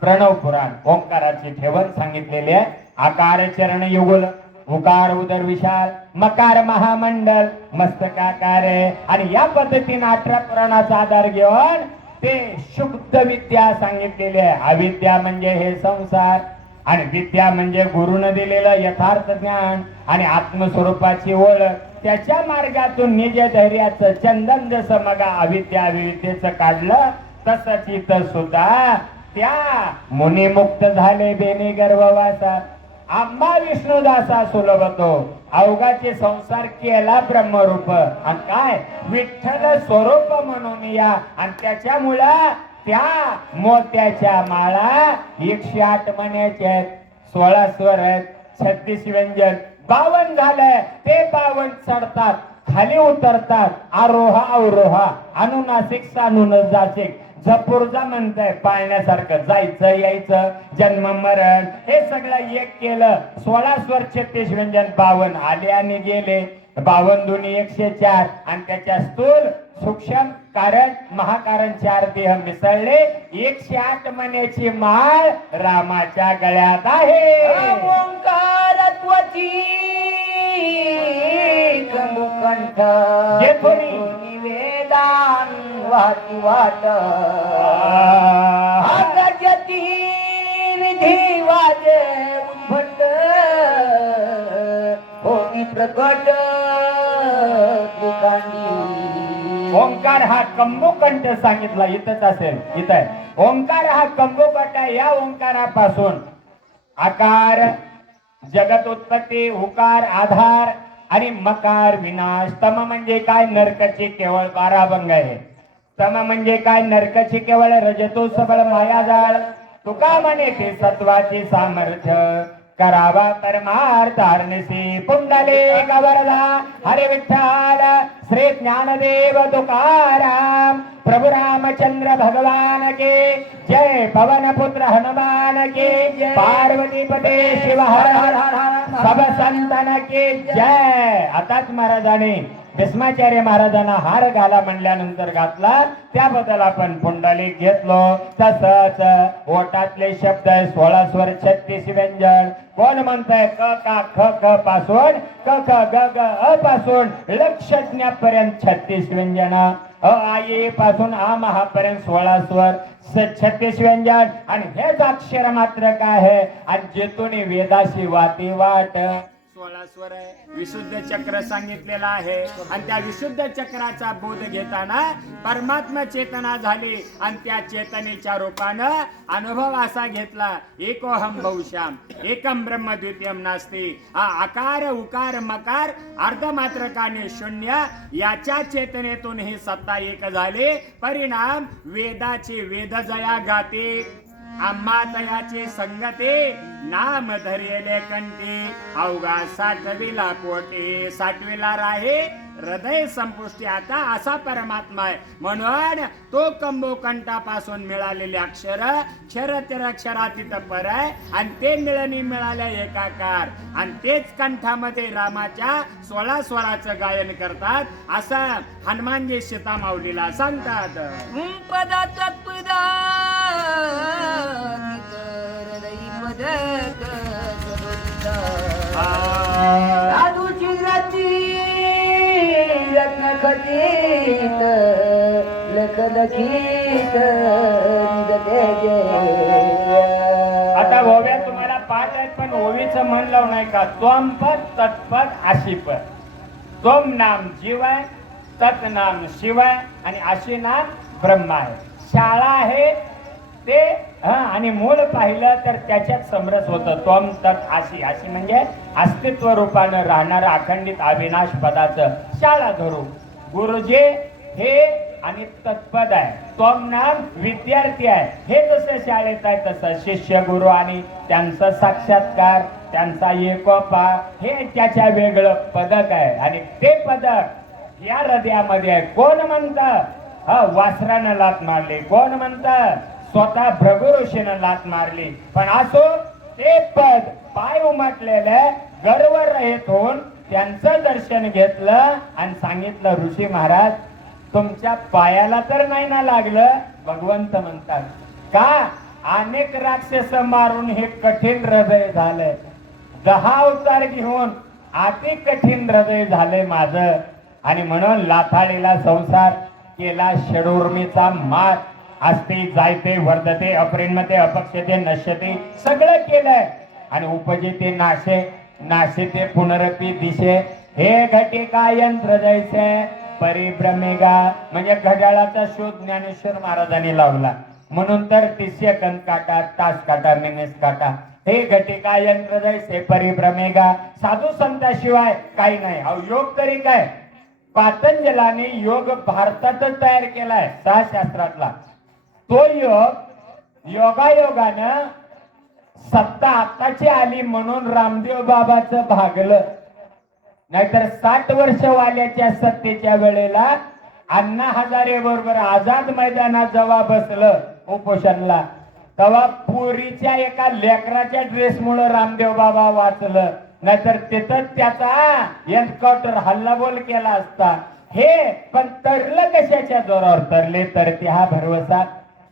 प्रणव पुराण ओंकाराची ठेवण सांगितलेली आहे. आकार चरण युगल, उकार उदर विशाल, मकार महामंडल, मस्तकाकार आहे. आणि या पद्धतीने 18 पुराणाचा आधार घेऊन ते शुद्ध विद्या सांगितलेली आहे. अविद्या म्हणजे हे संसार आणि विद्या म्हणजे गुरुनं दिलेलं यथार्थ ज्ञान आणि आत्मस्वरूपाची ओळख. त्याच्या मार्गातून निज धैर्याचं चंदन जसं मगा अविद्या विविद्येचं काढलं, तसंच इथं सुद्धा त्या मुनिमुक्त झाले बेनी गर्भवासा. आंबा विष्णुदासा सुलभतो, अवघाचे संसार केला ब्रह्मरूप. आणि काय विठ्ठल स्वरूप म्हणून या. आणि त्याच्यामुळं त्या मोत्याच्या माळा 108 म्हणायच्या आहेत, 16 स्वर आहेत, 36 व्यंजन, 52 झालंय. ते 52 चढतात, खाली उतरतात, आरोहा अवरोहा, अनुनासिक सानुनासिक, झपुर्जा म्हणताय पाळण्यासारखं जायचं यायचं, जन्म मरण हे सगळं एक केलं. 16 स्वर 36 व्यंजन 52 आले आणि गेले. 52 दुनी 104 आणि त्याच्या स्थूल सूक्ष्म कारण महाकारण 4 देह मिसळले. 108 मण्याची माळ रामाच्या गळ्यात आहे. ओंकारत्वची मुखंठ जे थोडी निवेदान वाटी वाट गजती विधी वाजे उद्भट होती प्रकट त्रिकांडी. ओंकार हा कंबुकंठ सांगितला, इथंच असेल, इथं आहे. ओंकार हा कंबुकंठ आहे. या ओंकारापासून आकार जगत उत्पत्ती, उकार आधार आणि मकार विनाश. तम म्हणजे काय? नरकाची केवळ काराभंग आहे. तम म्हणजे काय? नरकाची केवळ रजतो सबळ मायाजाळ. तुका म्हणे ते सत्वाची सामर्थ्य करावा परमार्थ हरणसी. पुंडलिक वरदा हरे विठ्ठल श्री ज्ञानदेव तुकाराम प्रभु रामचंद्र भगवान के जय. पवन पुत्र हनुमान के जय. पार्वती पते शिव हर हर हर सब संतन के जय. आताच महाराजांनी भीष्माचार्य महाराजांना हार घाला म्हणल्यानंतर घातला, त्याबद्दल आपण पुंडलिक घेतलो. तसंच ओटातले शब्द 16 स्वर 36 व्यंजन. कोण म्हणताय? क का ख ख पासून क ख ग ग अ पासून लक्षज्ञापर्यंत 36 व्यंजन. अ आई पासून आ महापर्यंत 16 स्वर 36 व्यंजन. आणि हेच अक्षर मात्र काय आहे? आणि जेतून वेदाशी वाती वाट 16 स्वर आहे. विशुद्ध चक्र सांगितलेला आहे. आणि त्या विशुद्ध चक्राचा बोध घेताना परमात्मा चेतना झाली आणि त्या चेतनेच्या रूपानं अनुभव असा घेतला, एकोहम बहुश्याम एकम ब्रह्म द्वितीयम नास्ति. हा आकार उकार मकार अर्धमात्रकाने शून्य याच्या चेतनेतून ही सत्ता एक झाली. परिणाम वेदाची वेदजया गाते. आम्हा तयाची संगते नाम धरिले कंठी. अवघा 60विला पोटे 60विला राहे हृदय संपुष्टी. आता असा परमात्मा आहे. म्हणून तो कंबो कंठापासून मिळालेले अक्षर क्षरातीत पर आहे. आणि ते मिळणी मिळाल्या एकाकार. आणि तेच कंठामध्ये रामाच्या 16 स्वराचं गायन करतात. असं हनुमानजी सीतामाऊलीला सांगतात. पदाचा तुदा साधूची रात्री रत्न खचित लख लखित आता ओव्या तुम्हाला पाठ आहेत, पण ओवीचं मन लावून नाही का? त्वमपद तत्पद आशीपद. त्वम नाम जीव आहे, तत् नाम शिव आहे आणि आशी नाम ब्रह्म आहे. शाळा आहे ते आणि मूळ पाहिलं तर त्याच्यात समरस होतं. त्वम तत् आशी. आशी म्हणजे अस्तित्व रूपानं राहणार अखंडित अविनाश पदाचं शाळा धरू. गुरुजी हे आणि तत्पद आहे. त्वम नाम विद्यार्थी आहे. हे जसं शाळेत आहे तसं शिष्य गुरु आणि त्यांचा साक्षात्कार त्यांचा एकोपा हे त्याच्या वेगळं पदक आहे. आणि ते पदक या हृदयामध्ये आहे. कोण म्हणतं? वासरानं लात मारली. कोण म्हणतं? स्वतः भृगु ऋषीनं लात मारली. पण असो ते पद पाय उमटलेले गर्व रहित होऊन त्यांचं दर्शन घेतलं आणि सांगितलं, ऋषी महाराज तुमच्या पायाला तर नाही ना लागलं. भगवंत म्हणतात का? अनेक राक्षस मारून हे कठीण हृदय झालंय. 10 अवतार घेऊन अति कठीण हृदय झालंय माझं. आणि म्हणून लाथाळीला संसार केला षडूर्मीचा मात. असते जायते वर्धते अपरिणमते अपक्षते नश्यते सगळं केलंय. आणि उपजिते नाशे नाशिते पुनरपी दिशे. हे घटिका यंत्र जैसे परिभ्रमेगा. म्हणजे घड्याळाचा शोध ज्ञानेश्वर महाराजांनी लावला. म्हणून तर 30 सेकंद काटा, तास काटा, मिनिट काटा. हे घटिका यंत्र जैसे परिभ्रमेगा. साधू संताशिवाय काही नाही. योग तरी काय? पातंजलाने योग भारतातच तयार केलाय 6 शास्त्रातला. तो योग योगायोगानं सत्ता आताची आली म्हणून रामदेव बाबाचं भागलं. नाहीतर 60 वर्ष वाल्याच्या सत्तेच्या वेळेला अण्णा हजारे बरोबर आझाद मैदानात जेव्हा बसलं उपोषणला, तेव्हा पुरीच्या एका लेकराच्या ड्रेसमुळे रामदेव बाबा वाचलं. नाहीतर तिथं त्याचा एन्काउंटर हल्लाबोल केला असता. हे पण तरलं कशाच्या जोरावर? तरले तर ते हा भरवसा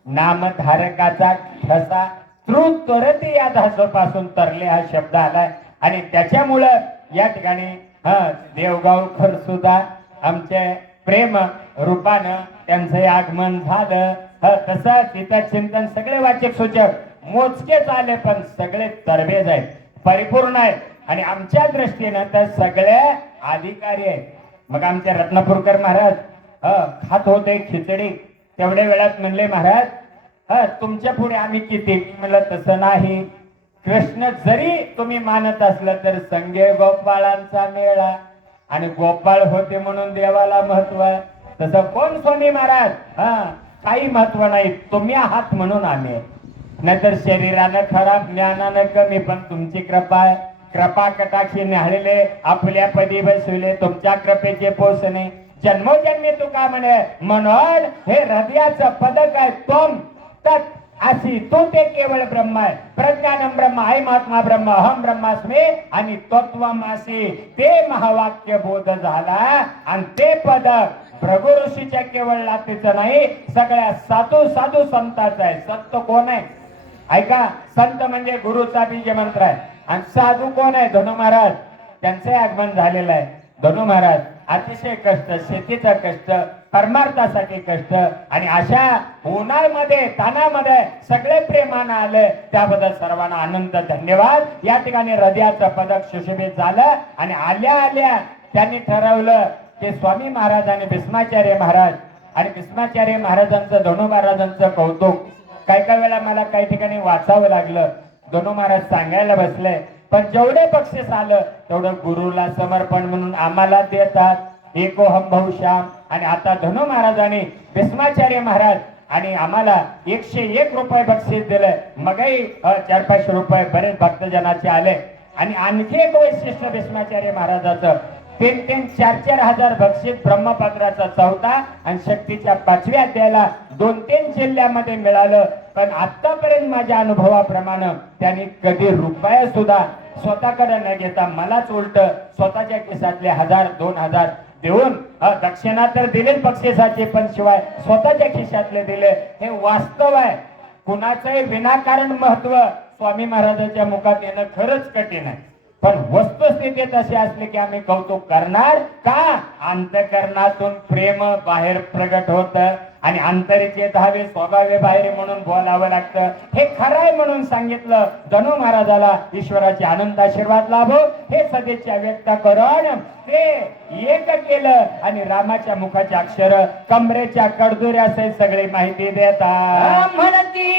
नामधारकाचा ठसा. त्रुतरती या धासापासून तरले हा शब्द आलाय. आणि त्याच्यामुळं या ठिकाणी देवगाव खरसुद्धा आमचे प्रेम रूपानं त्यांचं आगमन झालं. तसं तिथं चिंतन सगळे वाचक सूचक मोजकेच आले, पण सगळे तरबेज आहेत, परिपूर्ण आहेत. आणि आमच्या दृष्टीनं तर सगळे अधिकारी आहेत. मग आमचे रत्नापूरकर महाराज खात होते खिचडी. तेवढ्या वेळात म्हणले, महाराज तुमच्या पुढे आम्ही किती? म्हणलं तसं नाही. कृष्ण जरी तुम्ही मानत असलं तर संगे गोपाळांचा मेळा. आणि गोपाळ होते म्हणून देवाला महत्व आहे. तसं कोण स्वामी महाराज, हा काही महत्व नाही, तुम्ही आहात म्हणून आम्ही आहे. नाहीतर शरीरानं खराब, ज्ञानानं कमी, पण तुमची कृपा आहे. कृपा कटाक्षी न्याहळले, आपल्या पदी बसविले, तुमच्या कृपेचे पोषणे जन्मोजन्मी तुका म्हणे. म्हणून हे हृदयाचं पदक आहे, तोम तत् अशी तो ते केवळ ब्रह्म आहे. प्रज्ञानम ब्रह्म, आई महात्मा ब्रह्म, अहम ब्रह्मास्मी आणि तत्वमासी, ते महावाक्य बोध झाला. आणि ते पदक भृगु ऋषीच्या केवळ लातेचं नाही, सगळ्या साधू साधू संतांचं आहे. संत कोण आहे ऐका, संत म्हणजे गुरुचा बीज मंत्र आहे. आणि साधू कोण आहे? धनु महाराज, त्यांचे आगमन झालेलं आहे. धनु महाराज अतिशय कष्ट, शेतीचा कष्ट, परमार्थासाठी कष्ट, आणि अशा उन्हाळ्यामध्ये तानामध्ये सगळे प्रेमानं आले, त्याबद्दल सर्वांना आनंद, धन्यवाद. या ठिकाणी हृदयाचं पदक सुशोभित झालं. आणि आल्या आल्या त्यांनी ठरवलं की स्वामी महाराज आणि भीष्माचार्य महाराज, आणि भीष्माचार्य महाराजांचं, धनु महाराजांचं कौतुक काही काही वेळा मला काही ठिकाणी वाचावं लागलं. धनु महाराज सांगायला बसले, पण जेवढे बक्षीस आलं तेवढं गुरुला समर्पण म्हणून आम्हाला देतात. एकोहम बहुश्याम. आणि आता धनु महाराजांनी भीष्माचार्य महाराज आणि आम्हाला 101 रुपये बक्षीस दिले. मगही 400-500 रुपये बरेच भक्तजनाचे आले. आणि आणखी एक वैशिष्ट्य भीष्माचार्य महाराजाचं, 3-4 हजार बक्षीस ब्रह्मपत्राचा 4था आणि शक्तीच्या 5व्या अध्यायाला 2-3 जिल्ह्यामध्ये मिळालं. पण आतापर्यंत माझ्या अनुभवाप्रमाणे त्यांनी कधी रुपया सुद्धा स्वतःकडे न घेता मलाच उलट स्वतःच्या खिशातले 1000-2000 देऊन दक्षिणा तर दिलेच बक्षिसाचे, पण शिवाय स्वतःच्या खिशातले दिले. हे वास्तव आहे. कुणाचंही विनाकारण महत्व स्वामी महाराजांच्या मुखात येणं खरंच कठीण आहे. पण वस्तुस्थितीत असे असले की आम्ही कौतुक करणार का? अंतकरणातून प्रेम बाहेर प्रगट होत, आणि अंतरीचे धावे स्वभावे बाहेर म्हणून बोलावं लागतं. हे खरं आहे म्हणून सांगितलं. धनु महाराजाला ईश्वराचे आनंद आशीर्वाद लाभो हे सदिच्छा व्यक्त करून ते एक केलं. आणि रामाच्या मुखाच्या अक्षर कमरेच्या कडदुऱ्या सगळी माहिती देतात. म्हणती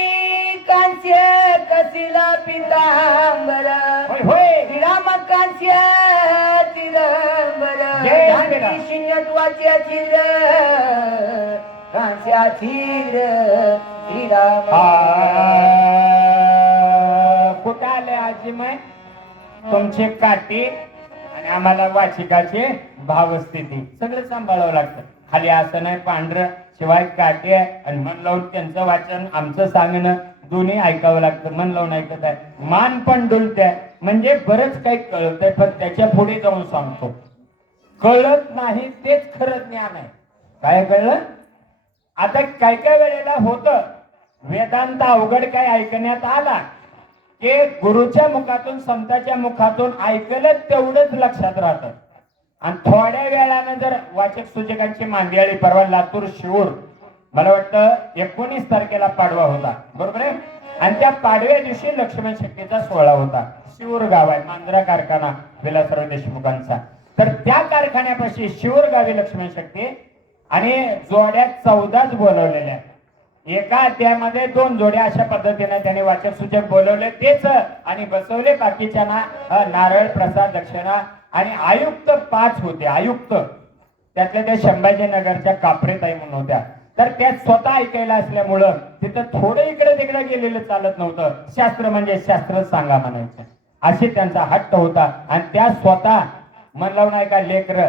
कांस्य कसिला पितांबर, होय होय, श्रीराम कांस्य तिरंबर, जय श्रीराम. शिन्यत्वाच्या चिर कांस्या चिर श्रीराम. कुठे आले आजीमाय? तुमची काठी आणि आम्हाला वाचिकाची भावस्थिती सगळं सांभाळावं लागतं. खाली असं नाही, पांढरं शिवाय काठी आहे, आणि मन लावून त्यांचं वाचन आमचं सांगणं दोन्ही ऐकावं लागतं. मन लावून ऐकत आहे, मान पण डुलते, म्हणजे बरंच काही कळतंय, पण त्याच्या पुढे जाऊन सांगतो. कळत नाही तेच खरं ज्ञान आहे. काय कळलं? आता काय काय वेळेला होतं, वेदांत अवघड काय ऐकण्यात आला की गुरुच्या मुखातून, संतांच्या मुखातून ऐकलं तेवढंच लक्षात राहतं. आणि थोड्या वेळानं जर वाचक सूचकांची मांदियाळी, परवा लातूर शिवूर, मला वाटतं 19 तारखेला पाडवा होता, बरोबर आहे. आणि त्या पाडव्या दिवशी लक्ष्मण शक्तीचा सोहळा होता. शिवूर गाव आहे, मांजरा कारखाना विलासराव देशमुखांचा. तर त्या कारखान्यापाशी शिवूर गावी लक्ष्मण शक्ती आणि जोड्या 14च बोलवलेल्या. एका अध्यायामध्ये 2 जोड्या अशा पद्धतीने त्याने वाचक सूचक बोलवले तेच, आणि बसवले बाकीच्यांना नारळ प्रसाद दक्षिणा. आणि आयुक्त 5 होते. आयुक्त त्यातल्या त्या संभाजीनगरच्या कापरेताई म्हणून होत्या. तर त्या स्वतः ऐकायला असल्यामुळं तिथं थोडं इकडे तिकडे गेलेलं चालत नव्हतं. शास्त्र म्हणजे शास्त्र सांगा म्हणायचं, अशी त्यांचा हट्ट होता. आणि त्या स्वतः मन लावून ऐका लेकर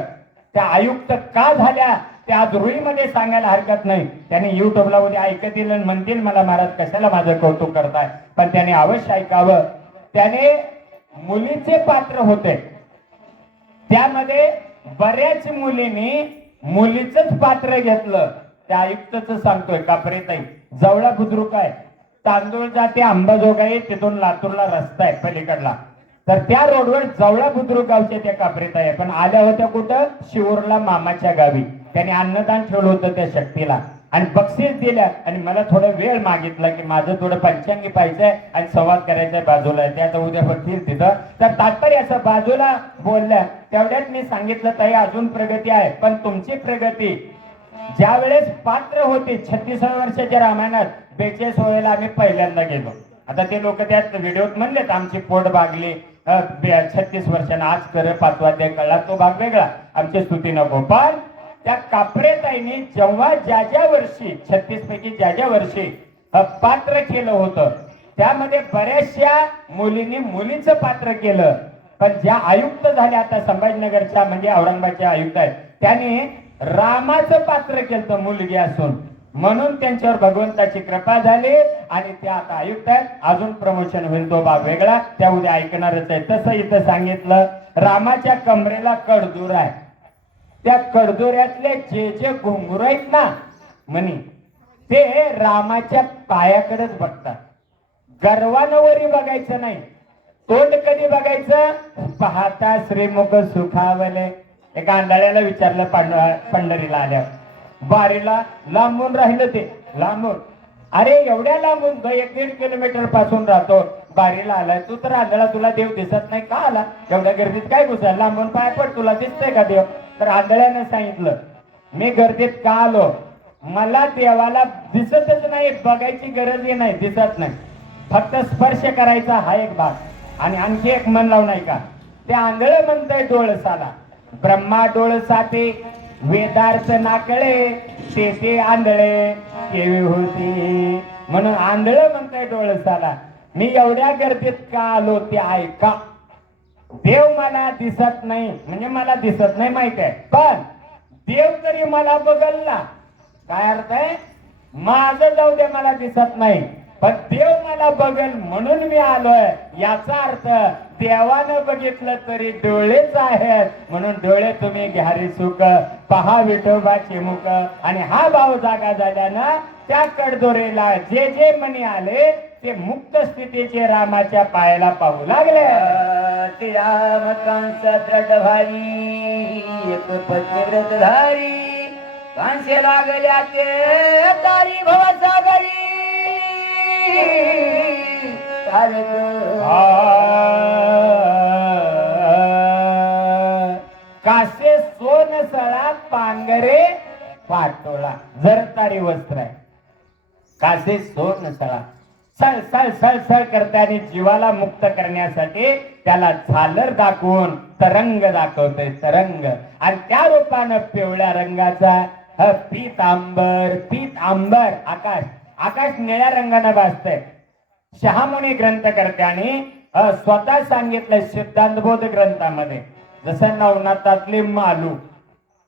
त्या आयुक्त का झाल्या ते आज रुईमध्ये सांगायला हरकत नाही. त्यांनी युट्यूबला उद्या ऐकतील आणि म्हणतील मला महाराज कशाला माझं कौतुक करताय, पण त्याने अवश्य ऐकावं. त्याने मुलीचे पात्र होते, त्यामध्ये बऱ्याच मुलींनी मुलीचंच पात्र घेतलं. त्या आयुक्तच सांगतोय कापरेताई, जवळा बुद्रुक आहे, तांदूळ जाते अंबाजोगाई, तिथून लातूरला रस्ता आहे पलीकडला. तर त्या रोडवर जवळा बुद्रुक गावच्या त्या कापरेताई, पण आल्या होत्या कुठं? शिवूरला मामाच्या गावी. त्याने अन्नदान ठेवलं होतं त्या शक्तीला आणि बक्षीस दिल्या. आणि मला थोडा वेळ मागितला की माझं थोडं पंचांगी पाहिजे आणि संवाद करायचा बाजूला आहे, त्या उद्या बघतील तिथं. तर तात्पर्य असं बाजूला बोलल्या तेवढ्यात मी सांगितलं ताई अजून प्रगती आहे, पण तुमची प्रगती ज्या वेळेस पात्र होती 36 वर्षाच्या रामायणात 42 वेळेला आम्ही पहिल्यांदा गेलो. आता ते लोक त्यात व्हिडिओत म्हणलेत आमची पोट भागली, 36 वर्षांना आज कर 5 अध्याय कळला तो भाग वेगळा. आमच्या स्तुतीनं गोपाल त्या कापरेताईने जेव्हा ज्या वर्षी 36 पैकी ज्या वर्षी पात्र केलं होतं त्यामध्ये बऱ्याचशा मुलींनी मुलीचं पात्र केलं. पण ज्या आयुक्त झाल्या आता संभाजीनगरच्या म्हणजे औरंगाबादच्या आयुक्त आहेत त्याने रामाचं पात्र केलं मुलगी असून म्हणून त्यांच्यावर भगवंताची कृपा झाली आणि त्या आता आयुक्त आहेत. अजून प्रमोशन होईल तो भाग वेगळा त्या उद्या ऐकणारच आहे. तसं इथं सांगितलं रामाच्या कमरेला कडदूर आहे. त्या कडदोऱ्यातले जे घुंगरू आहेत ना म्हणी ते रामाच्या पायाकडेच बघतात. गर्वानं वरी बघायचं नाही. तोंड कधी बघायचं पाहता श्रीमुख सुखावले. एका आंधळ्याला विचारलं पंढरीला आल्यावर बारीला लांबून राहिलं ते लांबून. अरे एवढ्या लांबून 1-1.5 किलोमीटर पासून राहतो बारीला आलाय तू तर आंधळा तुला देव दिसत नाही का आला एवढ्या गर्दीत काय घुसाय लांबून पाय पड तुला दिसतंय का देव. तर आंधळ्यानं सांगितलं मी गर्दीत का आलो मला देवाला दिसतच नाही बघायची गरजही नाही दिसत नाही फक्त स्पर्श करायचा हा एक भाग. आणि आणखी एक मन लावू नाही का ते आंधळ म्हणतंय डोळसाला ब्रह्मा डोळसाते वेदार्थ नाकळे ते आंधळे केवी होती म्हणून आंधळ म्हणतंय डोळसाला मी एवढ्या गर्दीत का आलो ते ऐका. देव मला दिसत नाही म्हणजे मला दिसत नाही माहित आहे पण देव तरी मला बघल ना. काय अर्थ आहे माझं जाऊ दे मला दिसत नाही पण देव मला बघेल म्हणून मी आलोय. याचा अर्थ देवानं बघितलं तरी डोळेच आहेत म्हणून डोळे तुम्ही घ्यारी सुख पहा विठोबाचे मुख. आणि हा भाव जागा झाल्यानं त्या कडदोरेला जे मनी आले ते मुक्त स्थितीचे रामाच्या पायाला पाहू लागले. ते राम कांस द्रढभारी एक पतिव्रतधारी कांसे लागल्या ते तारी भवसागरी कासे सोन सळा पांगरे पाटोळा जरतारी वस्त्र आहे. कासे सोन सळा सळ सळ सळ सळ करते आणि जीवाला मुक्त करण्यासाठी त्याला झालर दाखवून तरंग दाखवते तरंग. आणि त्या रूपानं पिवळ्या रंगाचा पीत आंबर आकाश आकाश निळ्या रंगाने भासतंय. शहामुनी ग्रंथकर्त्याने स्वतः सांगितलंय सिद्धांतबोध ग्रंथामध्ये जसं नवनाथातली मालू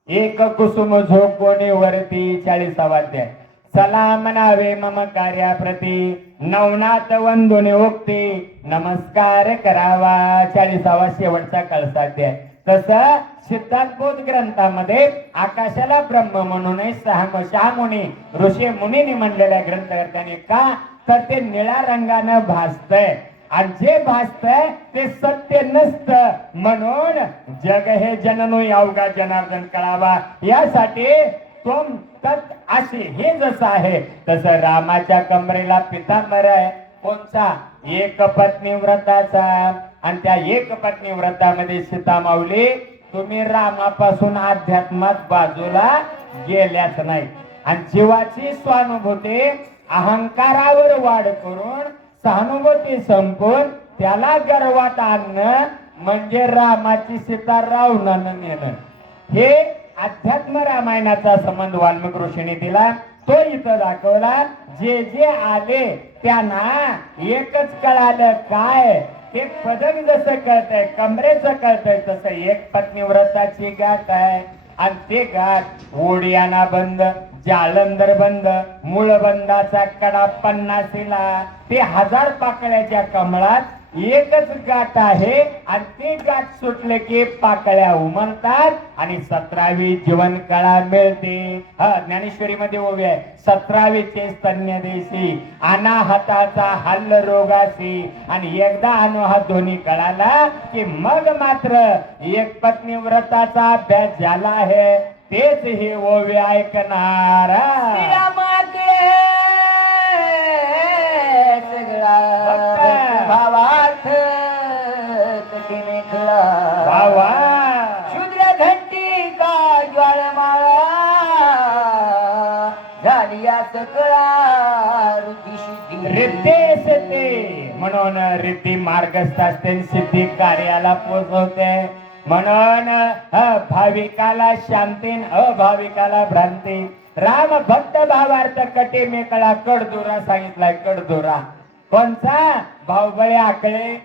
एक कुसुम झोकोणी वरती 40वा अध्याय सलाम नावे मम कार्याप्रती नवनाथ वंदुने ओक्ती नमस्कार करावा 40वा शेवटचा कळसाध्याय. तसं सिद्धांतबोध ग्रंथामध्ये आकाशाला ब्रह्म म्हणून शहामुनी ऋषी मुनीने म्हणलेल्या ग्रंथकर्त्याने का तर ते निळ्या रंगानं भासतंय आणि जे भासतंय ते सत्य नसतं म्हणून जग हे जननो अवघा जनार्दन कळावा यासाठी तुम तत् असे हे जसं आहे तसं रामाच्या कमरेला पितांबर आहे. कोणचा एक पत्नी व्रताचा. आणि त्या एक पत्नी व्रतामध्ये सीता माऊली तुम्ही रामापासून अध्यात्मात बाजूला गेल्याच नाही. आणि जीवाची स्वानुभूती अहंकारावर वाढ करून सहानुभूती संपून त्याला गर्वात आणणं म्हणजे रामाची सीता रावणानं नेणं. हे अध्यात्म रामायणाचा संबंध वाल्मिक ऋषीने दिला तो इथं दाखवला. जे आले त्यांना एकच कळालं काय ते पदक जसं कळतंय कमरेचं कळतंय तसं एक पत्नी व्रताची गाठ आहे. आणि ते गाठ ओढियाना बंद जालंधर बंद मूळबंदाचा कडा 50ला ते 1000 पाकळ्याच्या कमळात एकच गाठ आहे. आणि ते गाठ सुटले की पाकळ्या उमलतात आणि 17वी जीवन कळा मिळते. ज्ञानेश्वरी मध्ये ओवी आहे 17वीचे स्तन्य देशी अनाहताचा हल्ल रोगाशी. आणि एकदा अनाहत दोन्ही कळाला की मग मात्र एक पत्नी व्रताचा अभ्यास झाला आहे. तेच हे ओवी ऐकणार. भावार्थ कठीने खळा भावा शूद्र घंटी का ज्वाळमाळा झाली या सकळा ऋती सिद्धी रिद्धेस ते म्हणून रिद्धी मार्गस्थ असते सिद्धी कार्याला पोचवते म्हणून भाविकाला शांती अभाविकाला भ्रांती राम भक्त भावार्थ कटे मेकळा कडदुरा सांगितलाय कडदुरा कोणचा भाऊबळे आकळे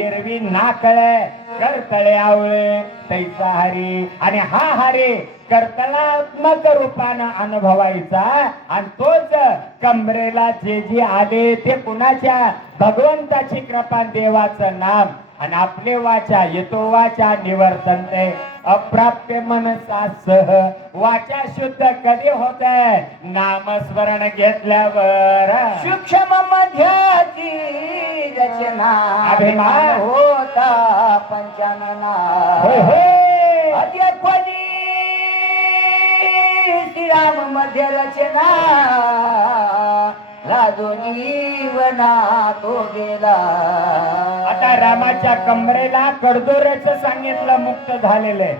एरवी नाकळे करतळे आवळे तैसा हरी आणि हा हरी कर्तनात्मक रूपानं अनुभवायचा आणि तोच कमरेला जे जे आले ते कुणाच्या भगवंताची कृपा देवाचं नाम आणि आपले वाचा येतो वाचा निवर्तन ते अप्राप्य मनसा सह वाचा शुद्ध कधी होते नामस्मरण घेतल्यावर सूक्ष्म मध्याची रचना अभिमान होता पंचानना होय होय अद्यपदी श्रीराम मध्य रचना लाजोनी वना तो गेला. आता रामाच्या कमरेला कडदोऱ्याच सांगितलं मुक्त झालेलं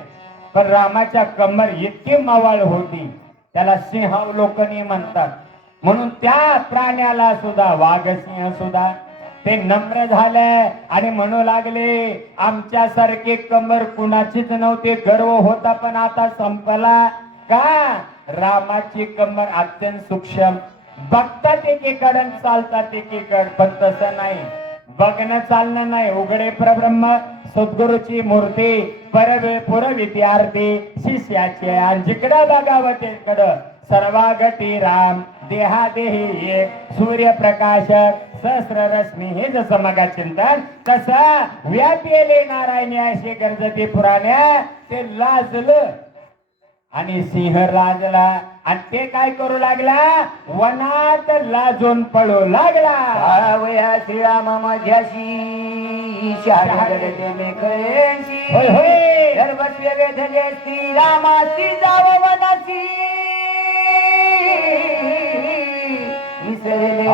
पण रामाच्या कमर इतकी मवाळ होती त्याला सिंहावलोकनी म्हणतात म्हणून त्या प्राण्याला सुद्धा वाघसिंह सुद्धा ते नम्र झाले आणि म्हणू लागले आमच्यासारखे कमर कुणाचीच नव्हती गर्व होता पण आता संपला का रामाची कमर अत्यंत सूक्ष्म बघतात एकीकडे चालतात एकीकडे पण तसं नाही बघणं चालणं नाही उघडे परब्रह्म सद्गुरूची मूर्ती पुर विद्यार्थी शिष्याचे आणि जिकडं बघावं तिकडं सर्वागती राम देहादेही एक सूर्यप्रकाश सहस्र रश्मी हे जसं मगा चिंतन तसं व्यापेले नारायणी अशी गरजती पुराण्या ते लाजलं आणि सिंह लाजला आणि ते काय करू लागला वनात लाजून पळू लागला. वया श्रीराम मध्याशी शारदे मेघेशी होय होय सर्वस्व वेधले श्रीरामासी जाव वनासी विसरले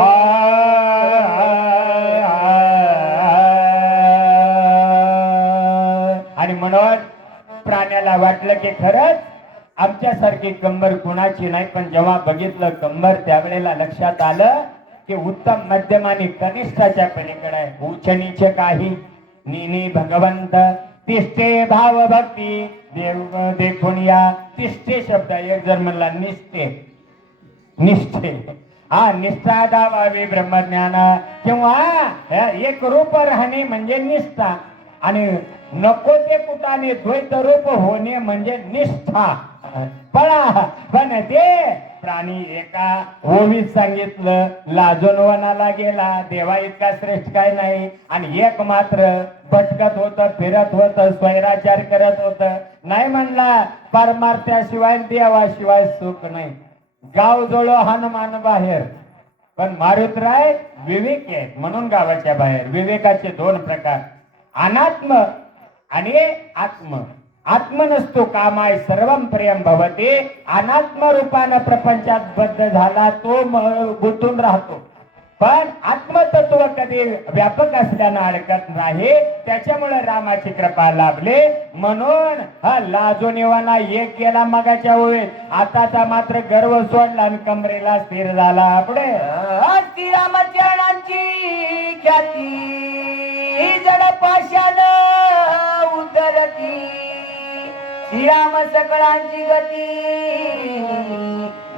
आणि म्हणून प्राण्याला वाटलं की खरंच आमच्यासारखी कंबर कुणाची नाही पण जेव्हा बघितलं कंबर त्यावेळेला लक्षात आलं की उत्तम मध्यम आणि कनिष्ठाच्या पलीकडे आहे उच्च नीच काही निनी भगवंत तिष्ठे भाव भक्ती देव देखून या तिष्ठे शब्द एक जर म्हणला निष्ठे निष्ठे हा निष्ठा दावावी ब्रह्मज्ञान किंवा एक रूप राहणे म्हणजे निष्ठा आणि नको ते कुटाने द्वैत रूप होणे म्हणजे निष्ठा पळा पण ते प्राणी एका ओवीत सांगितलं लाजून वनाला गेला देवा इतका श्रेष्ठ काय नाही आणि एक मात्र भटकत होत फिरत होत स्वैराचार करत होत नाही म्हणला परमार्थाशिवाय देवाशिवाय सुख नाही गाव जवळ हनुमान बाहेर पण मारुतराय विवेक आहेत म्हणून गावाच्या बाहेर विवेकाचे दोन प्रकार अनात्म आणि आत्म आत्म नसतो कामाय सर्वम प्रियम भवते अनात्म रूपानं प्रपंचात बद्ध झाला तो गुंतून राहतो पण आत्मतत्व कधी व्यापक असल्यानं अडकत नाही त्याच्यामुळे रामाची कृपा लाभले म्हणून हा लाजोनिवाना एक गेला मगाच्या ओळीत आताचा मात्र गर्व सोडला आणि कमरेला स्थिर झाला पुढे श्रीरामचरणांची ख्याती जड पाशान उतरती श्रीराम सकळांची गती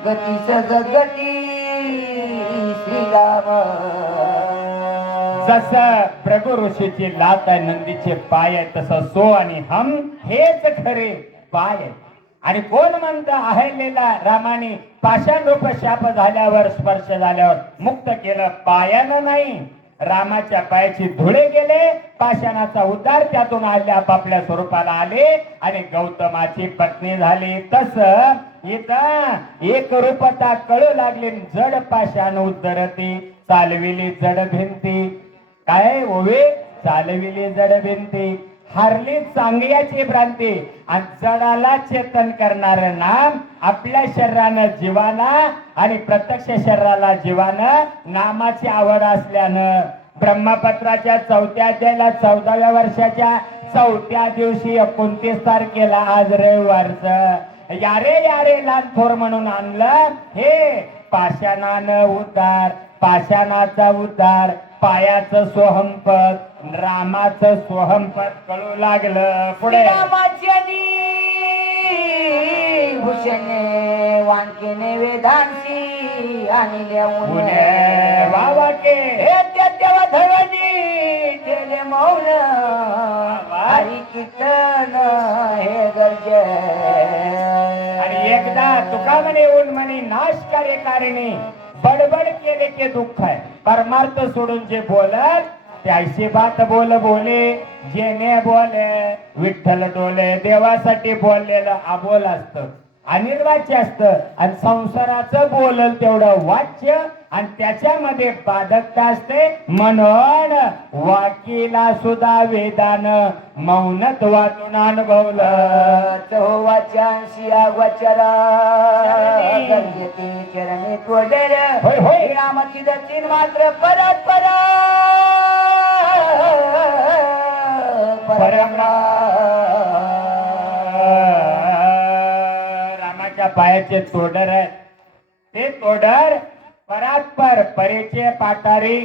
गती सगती श्रीराम जसं प्रभू ऋषीची लात आहे नंदीचे पाय आहे तसं सो आणि हम हेच खरे पाय आहे आणि कोण म्हणतं अहल्येला रामाने पाषाण रूप शाप झाल्यावर स्पर्श झाल्यावर मुक्त केलं पायानं नाही रामाच्या पायाची धुळे गेले पाषाणाचा उद्धार त्यातून आले आपापल्या स्वरूपाला आले आणि गौतमाची पत्नी झाली तस इथं एक रूपता कळू लागली जड पाषाण उद्धरती चालविली जड भिंती काय ओवे चालविली जड भिंती हारली चांगल्याची भ्रांती आणि जडाला चेतन करणार नाम आपल्या शरीरानं जीवाना आणि प्रत्यक्ष शरीराला जीवानं नामाची आवड असल्यानं ब्रह्मपत्राच्या 4थ्या अध्यायाला 14व्या वर्षाच्या 4थ्या दिवशी 29 तारखेला आज रविवारच यारे यारे लहान थोर म्हणून आणलं हे पाषाणानं उद्धार पाषाणाचा उद्धार, पायाचं सोहमपद, रामाचं सोहमपद कळू लागलं. पुढे भूषणे वांकेने वेदांशी आणि पुणे बाबा के तेव्हा धवनी केले मौन हरी कीर्तन हे गरजे. आणि एकदा तुका म्हणे ऊन म्हणे नाश कार्यकारिणी बडबड केले के दुःख आहे. परमार्थ सोडून जे बोलत त्याशी बात बोले जेने बोले विठ्ठल डोले. देवासाठी बोललेलं अबोल असतं, अनिर्वाच्य असतं. आणि संसाराचं बोलल तेवढं वाच्य आणि त्याच्यामध्ये बाधकता असते. म्हणून वाकीला सुद्धा वेदान मौनत्वातून अनुभवलं. वाच्यांशी अगोचरा चरणी त्वडर होय होय रामाची दक्षिण मात्र परस्पर रामाच्या पायाचे तोडर आहे. ते तोडर परात्पर परेचे पाटारी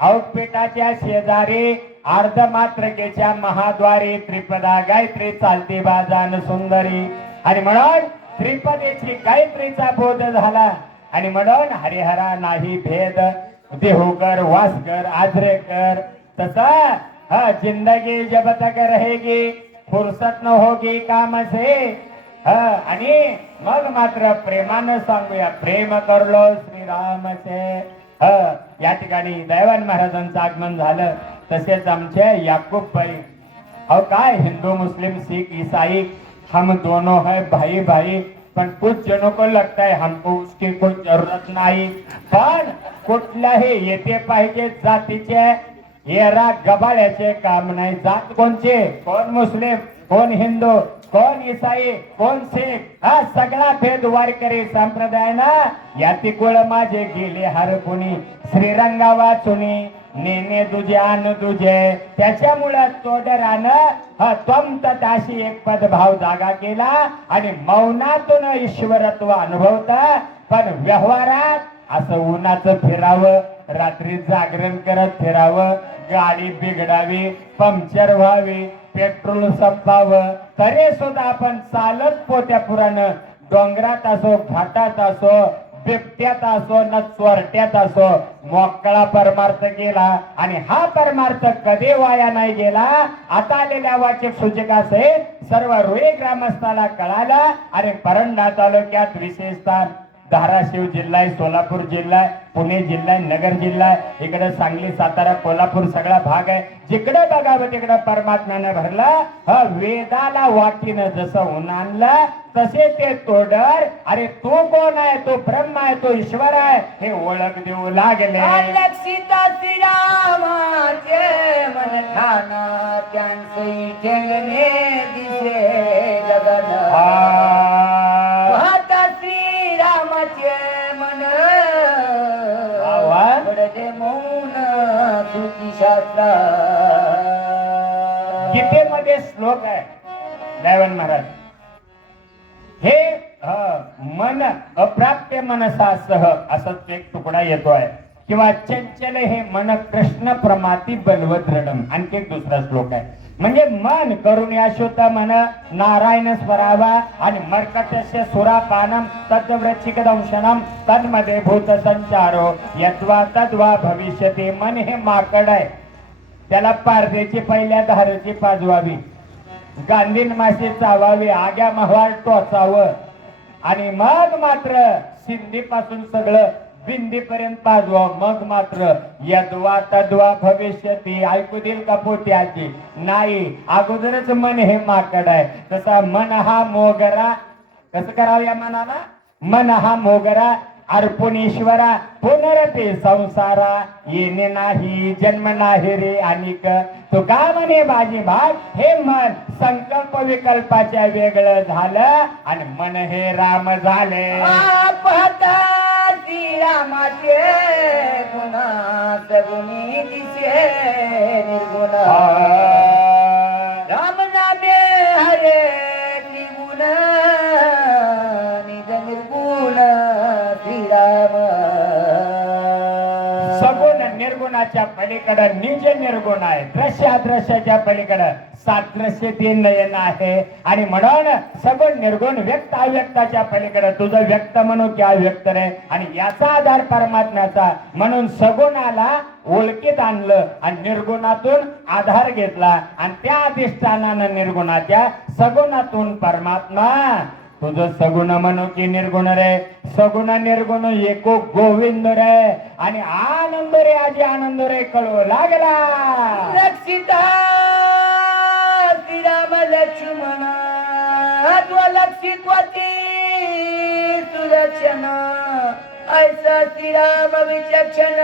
औटपीठाच्या शेजारी अर्धमात्रकेच्या महाद्वारी त्रिपदा गायत्री चालती बाजान सुंदरी. आणि म्हणून त्रिपदेची गायत्रीचा बोध झाला. आणि म्हणून हरिहरा नाही भेद देहूकर वासकर आजरेकर. तसा जिंदगी जब तक रहेगी फुरसत न होगी काम से. आणि मग मात्र प्रेमानं सांगूया प्रेम करलो श्रीराम से. या ठिकाणी दैवान महाराजांचं आगमन झालं. तसेच आमचे याकूब भाई अहो काय हिंदू मुस्लिम सिख ईसाई हम दोनों है भाई भाई. पण कुछ जनों को लगता है हमको उसकी कोई जरूरत नाही. पण कुठल्याही येते पाहिजे जातीचे येरा गबाळ्याचे काम नाही. जात कोणचे, कोण मुस्लिम, कोण हिंदू, कोण ईसाई, कोण सिख, हा सगळा भेद वारकरी संप्रदाय ना. याती कुळ माझे गेले हरपुनी श्रीरंगा वाचुनी नेने दुजे आन दुजे. त्याच्यामुळे तोडरानं त्वम तथाशी एक पद भाव जागा केला आणि मौनातून ईश्वरत्व अनुभवता. पण व्यवहारात असं उन्हाचं फिरावं, रात्री जागरण करत फिरावं, गाडी बिघडावी, पंक्चर व्हावी, पेट्रोल संपावं, तरी सुद्धा आपण चालत पोत्यापुरानं डोंगरात असो घाटात असो बिबट्यात असो न चोरट्यात असो मोकळा परमार्थ केला. आणि हा परमार्थ कधी वाया नाही गेला. आता आलेल्या वाचक सूचकासहित सर्व रुई ग्रामस्थाला कळाला. आणि परंडा तालुक्यात विशेषतः धाराशिव जिल्हा आहे, सोलापूर जिल्हा आहे, पुणे जिल्हा आहे, नगर जिल्हा आहे, इकडे सांगली सातारा कोल्हापूर सगळा भाग आहे. जिकडे बघावं तिकडे परमात्म्याने भरला. वेदाला वाटीनं जसं ऊन आणलं तसे ते तोडर अरे तू कोण आहे, तो ब्रह्म आहे, तो ईश्वर आहे हे ओळख देऊ लागले. सीता श्रीरामाचे मन ठाणा त्यांचे ठेंगणे दिसे लगन. पाहता श्रीरामाचे मन पडले मौन तुझी शास्त्र. गीतेमध्ये श्लोक आहे दैवन महाराज हे मन अप्राप्य मनसा सह असंच एक तुकडा येतोय. किंवा चंचल हे मन कृष्ण प्रमाती बलवत दृढम. आणखी एक दुसरा श्लोक आहे. म्हणजे मन करून अशुद्ध मन नारायण स्वरावा आणि मर्कटस्य सुरापानम तद्वृच्छिकदंशनम तन्मध्ये भूत संचारो यद्वा तद्वा भविष्यती. मन हे माकड आहे, त्याला पारदेची पहिल्या धारेची पाजवावी, गांधीन माशी चावावी, आग्या महवार टोचावं आणि मग मात्र सिंधी पासून सगळं बिंदी पर्यंत पाजवावं. मग मात्र यद्वा तद्वा भविष्यती. ऐकू देईल का पोत्याची? नाही. अगोदरच मन हे माकड आहे. तसा मन हा मोगरा. कसं करावं या मनाला? मन हा मोगरा अर्पण ईश्वरा पुनरते संसारा येणे नाही जन्म नाही रे अनिक. तो का म्हणे बाजी भाग हे मन संकल्प विकल्पाच्या वेगळं झालं आणि मन हे राम झाले. पाहता श्रीरामाचे गुणा सगुणी दिसे निर्गुण. राम नामे हरे त्रिगुण निज निर्गुण श्रीराम. गुणाच्या पलीकडे निज निर्गुण आहे, दृश्य अदृश्याच्या पलीकडे सादृश्य ते नयन आहे. आणि म्हणून सगुण निर्गुण व्यक्त अव्यक्ताच्या पलीकडे तुझं व्यक्त म्हणू की अव्यक्त रे. आणि याचा आधार परमात्म्याचा, म्हणून सगुणाला ओळखीत आणलं आणि निर्गुणातून आधार घेतला आणि त्या अधिष्ठानानं निर्गुणाच्या सगुणातून परमात्मा तुझं सगुण म्हणू की निर्गुण रे. सगुण निर्गुण एको गोविंद रे. आणि आनंद रे आजी आनंद रे कळू लागला. लक्षिता श्रीराम लक्ष्मण लक्षित्वाची सुरक्षण ऐसा श्रीराम विचक्षण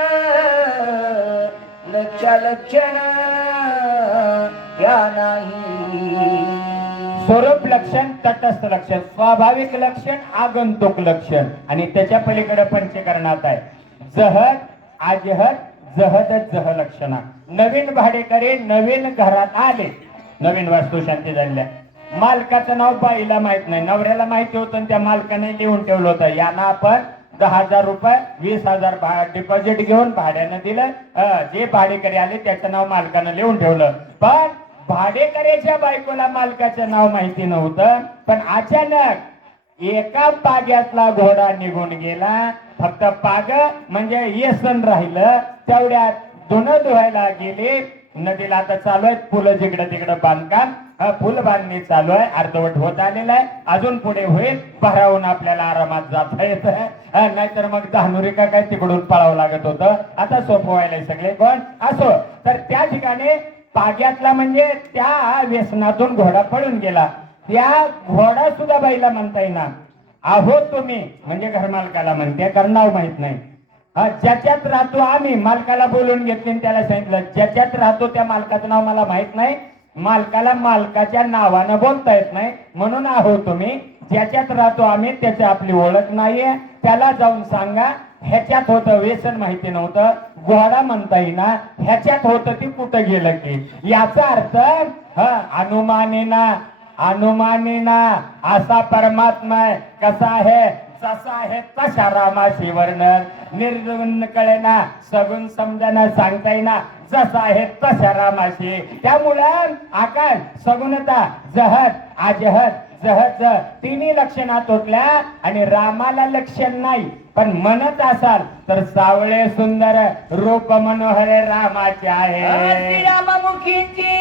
लक्ष लक्षण या नाही. स्वरूप लक्षण, तटस्थ लक्षण, स्वाभाविक लक्षण, आगंतुक लक्षण आणि त्याच्या पलीकडे पंचकरणात आहे जहद, आजहद, जहद, जह लक्षणा. नवीन भाडेकरी नवीन घरात आले, नवीन वास्तुशांती झाल्या. मालकाचं नाव बाईला माहित नाही, नवऱ्याला माहिती होतं आणि त्या मालकाने लिहून ठेवलं होतं, यांना आपण 10,000 रुपये 20,000 डिपॉझिट घेऊन भाड्यानं दिलं. जे भाडेकरी आले त्याचं नाव मालकानं लिहून ठेवलं. पण भाडेकऱ्याच्या बायकोला मालकाचं नाव माहिती नव्हतं. पण अचानक एका पाग्यातला घोडा निघून गेला. फक्त पाग म्हणजे येसन राहिलं. तेवढ्यात धुणं धुवायला गेले. नदीला आता चालू आहे फुलं जिकडं तिकडं बांधकाम, फुल बांधणी चालू आहे, अर्धवट होत आलेलं आहे. अजून पुढे होईल, भरावून आपल्याला आरामात जाता येत. नाहीतर मग धानुरी का काय तिकडून पळावं लागत होतं. आता सोपं व्हायला सगळे कोण असो. तर त्या ठिकाणी पाग्यातला म्हणजे त्या व्यसनातून घोडा पळून गेला. त्या घोडा सुद्धा बाईला म्हणता येईना. आहो तुम्ही म्हणजे घरमालकाला म्हणते, कारण नाव माहित नाही. ज्याच्यात राहतो आम्ही, मालकाला बोलून घेतले त्याला सांगितलं ज्याच्यात राहतो त्या मालकाचं नाव मला माहित नाही. मालकाला मालकाच्या नावानं बोलता येत नाही, म्हणून आहो तुम्ही. ज्याच्यात राहतो आम्ही त्याची आपली ओळख नाहीये, त्याला जाऊन सांगा ह्याच्यात होतं व्यसन माहिती नव्हतं, घोडा म्हणता येईना, ह्याच्यात होतं ती कुठं गेलं की. याचा अर्थ अनुमानेना अनुमानेना असा परमात्मा आहे. कसा आहे, जसा आहे तशा रामाशी वर्णन. निर्गुण कळेना, सगुण समजाना, सांगता येईना, जसा आहे तशा रामाशी. त्यामुळं आकाश सगुणता जहद आजहद जहद तिन्ही लक्षणात होतल्या. आणि रामाला लक्षण नाही, पण म्हणत असाल तर सावळे सुंदर रूप मनोहर रामाचे आहे. श्रीराममुखीची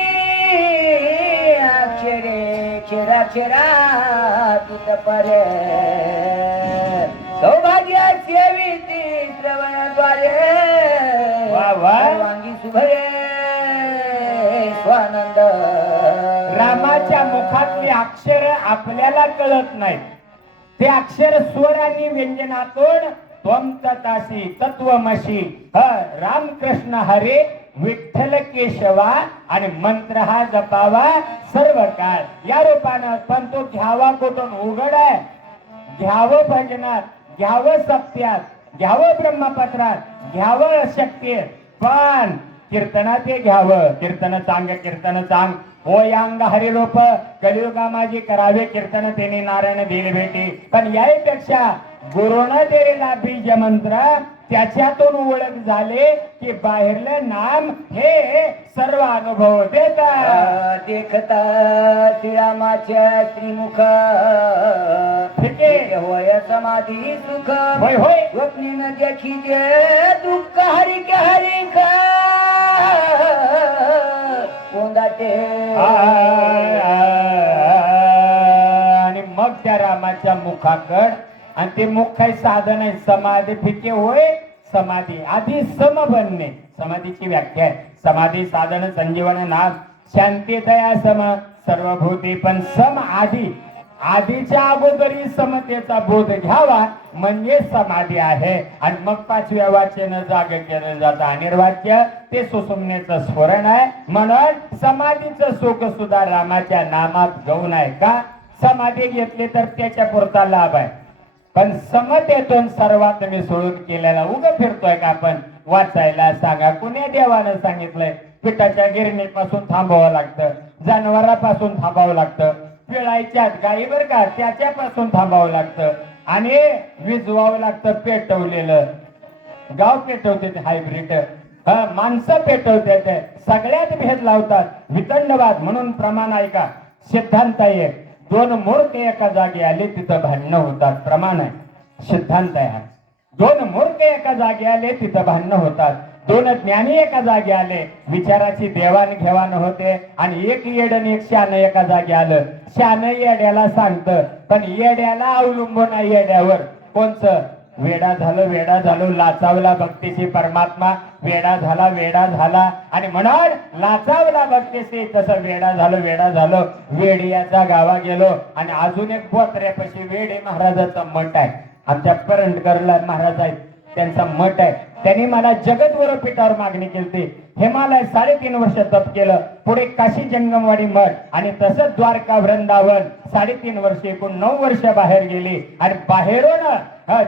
अक्षरे क्षरा क्षरा तुत परे सौभाग्य सेविती श्रवणद्वारे वांगी सुभरे स्वानंद. रामाच्या मुखातली अक्षर आपल्याला कळत नाहीत. ते अक्षर स्वर आणि व्यंजनातून त्वम ततासी तत्वमशी रामकृष्ण हरे विठ्ठल केशवा आणि मंत्र हा जपावा सर्व काळ या रूपानं. पण तो घ्यावा कुठून, उघड आहे. घ्यावं भजनात, घ्यावं सत्यात, घ्यावं ब्रह्मपत्रात, घ्यावं शक्तीत, पण कीर्तनात हे घ्यावं. कीर्तन चांग, कीर्तन चांग. हो यांग हरिरूप कलियुगा माझी करावे कीर्तन, तेने नारायण दिले भेटी. पण यापेक्षा गुरुनं दिलेला बीज मंत्र त्याच्यातून ओळख झाले की बाहेरलं नाम हे सर्व अनुभव देतात. देखता श्रीरामाच्या श्रीमुख होय समाधी सुख. होय होय स्वप्नीन देखी जे दुःख हरी के हरी कोंदाटे. आणि मग त्या रामाच्या मुखाकड, आणि ते मुख काही साधन आहे, समाधी फिके होय समाधी. आधी सम बनणे समाधीची व्याख्या आहे. समाधी साधन संजीवन नाम शांती दया सम सर्वभूती. पण सम आधी, आधीच्या अगोदरी समतेचा बोध घ्यावा म्हणजे समाधी आहे. आणि मग 5व्या वाचेनं जाग केलं जातं अनिर्वाच्य, ते सुसुम्नेचं स्फुरण आहे. म्हणून समाधीचं सुख सुद्धा रामाच्या नामात गौण आहे. का समाधी घेतली तर त्याच्या पुरता लाभ आहे, पण समतेतून सर्वात मी सोडून केलेला उगं फिरतोय का आपण. वाचायला सांगा, कुण्या देवानं सांगितलंय पिठाच्या गिरणीपासून थांबावं लागतं, जनावरापासून थांबावं लागतं, पिळायच्यात गाई बर का त्याच्यापासून थांबावं लागतं, आणि विजवावं लागतं पेटवलेलं. गाव पेटवते ते हायब्रिड, माणसं पेटवतात, सगळ्यात भेद लावतात. वितंडवाद म्हणून प्रमाण ऐका. सिद्धांत आहे, दोन मूर्ती एका जागी आले तिथं भांडणं होतात. प्रमाण आहे, सिद्धांत आहे हा. दोन मूर्ती एका जागी आले तिथं भांडणं होतात. दोन ज्ञानी एका जागी आले, विचाराची देवाणघेवाण होते. आणि एक येड आणि एक शान एका जागी आलं. शान येड्याला सांगतं, पण येड्याला अवलंबून आहे येड्यावर. कोणचं? वेडा झालो लाचावला भक्तीशी परमात्मा. वेडा झाला आणि म्हणून लाचावला भक्तीशी. तसं वेडा झालो वेडियाचा गावा गेलो. आणि अजून एक बोत्र्यापाशी वेडे महाराजाचा मठ आहे. आमच्या करंटकरला महाराज आहेत, त्यांचा मठ आहे. त्यांनी मला जगद्गुरु पीठावर मागणी केली. हिमालय 3.5 वर्ष तप केलं. पुढे काशी जंगमवाडी मठ आणि तसंच द्वारका वृंदावन 3.5 वर्ष, एकूण 9 वर्ष बाहेर गेली. आणि बाहेरून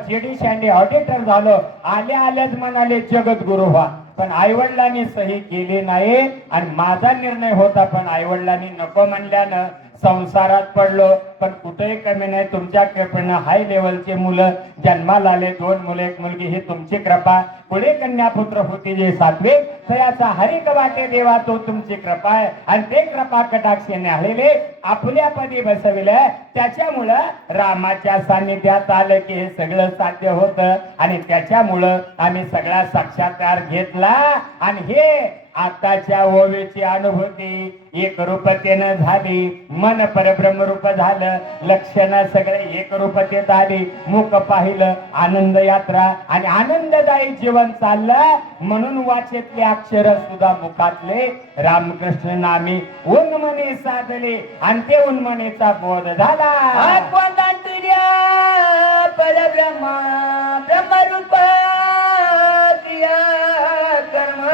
जेडी शांडे ऑडिटर झालो. आल्याच म्हणाले जगद्गुरु व्हा, पण आईवडिलांनी सही केली नाही. आणि माझा निर्णय होता, पण आईवडिलांनी नको म्हणल्यानं संसारात पडलो. पण कुठेही कमी नाही, तुमच्या कृपेनं हाय लेवलचे मुलं जन्माला आले. 2 मुलं 1 मुलगी, ही तुमची कृपा. पुढे कन्यापुत्र होती जे सात्विक, तयाचा हरिक वाटे देवा तो तुमची कृपा आहे. आणि ते कृपा कटाक्षाने आलेले आपल्या पदी बसविले. त्याच्यामुळं रामाच्या सान्निध्यात आलं की हे सगळं साध्य होतं. आणि त्याच्यामुळं आम्ही सगळा साक्षात्कार घेतला. आणि हे आताच्या ओवीची अनुभूती एक रूपतेनं झाली. मन परब्रह्म रूप झालं. लक्षण सगळे एक रूपतेत आली. मुख पाहिलं, आनंद यात्रा आणि आनंददायी जीवन चाललं. म्हणून वाचेतले अक्षर सुद्धा मुखातले रामकृष्ण नामी उन्मने साधले. आणि ते उन्मनेचा बोध झाला. परब्रह्मा ब्रह्मरूप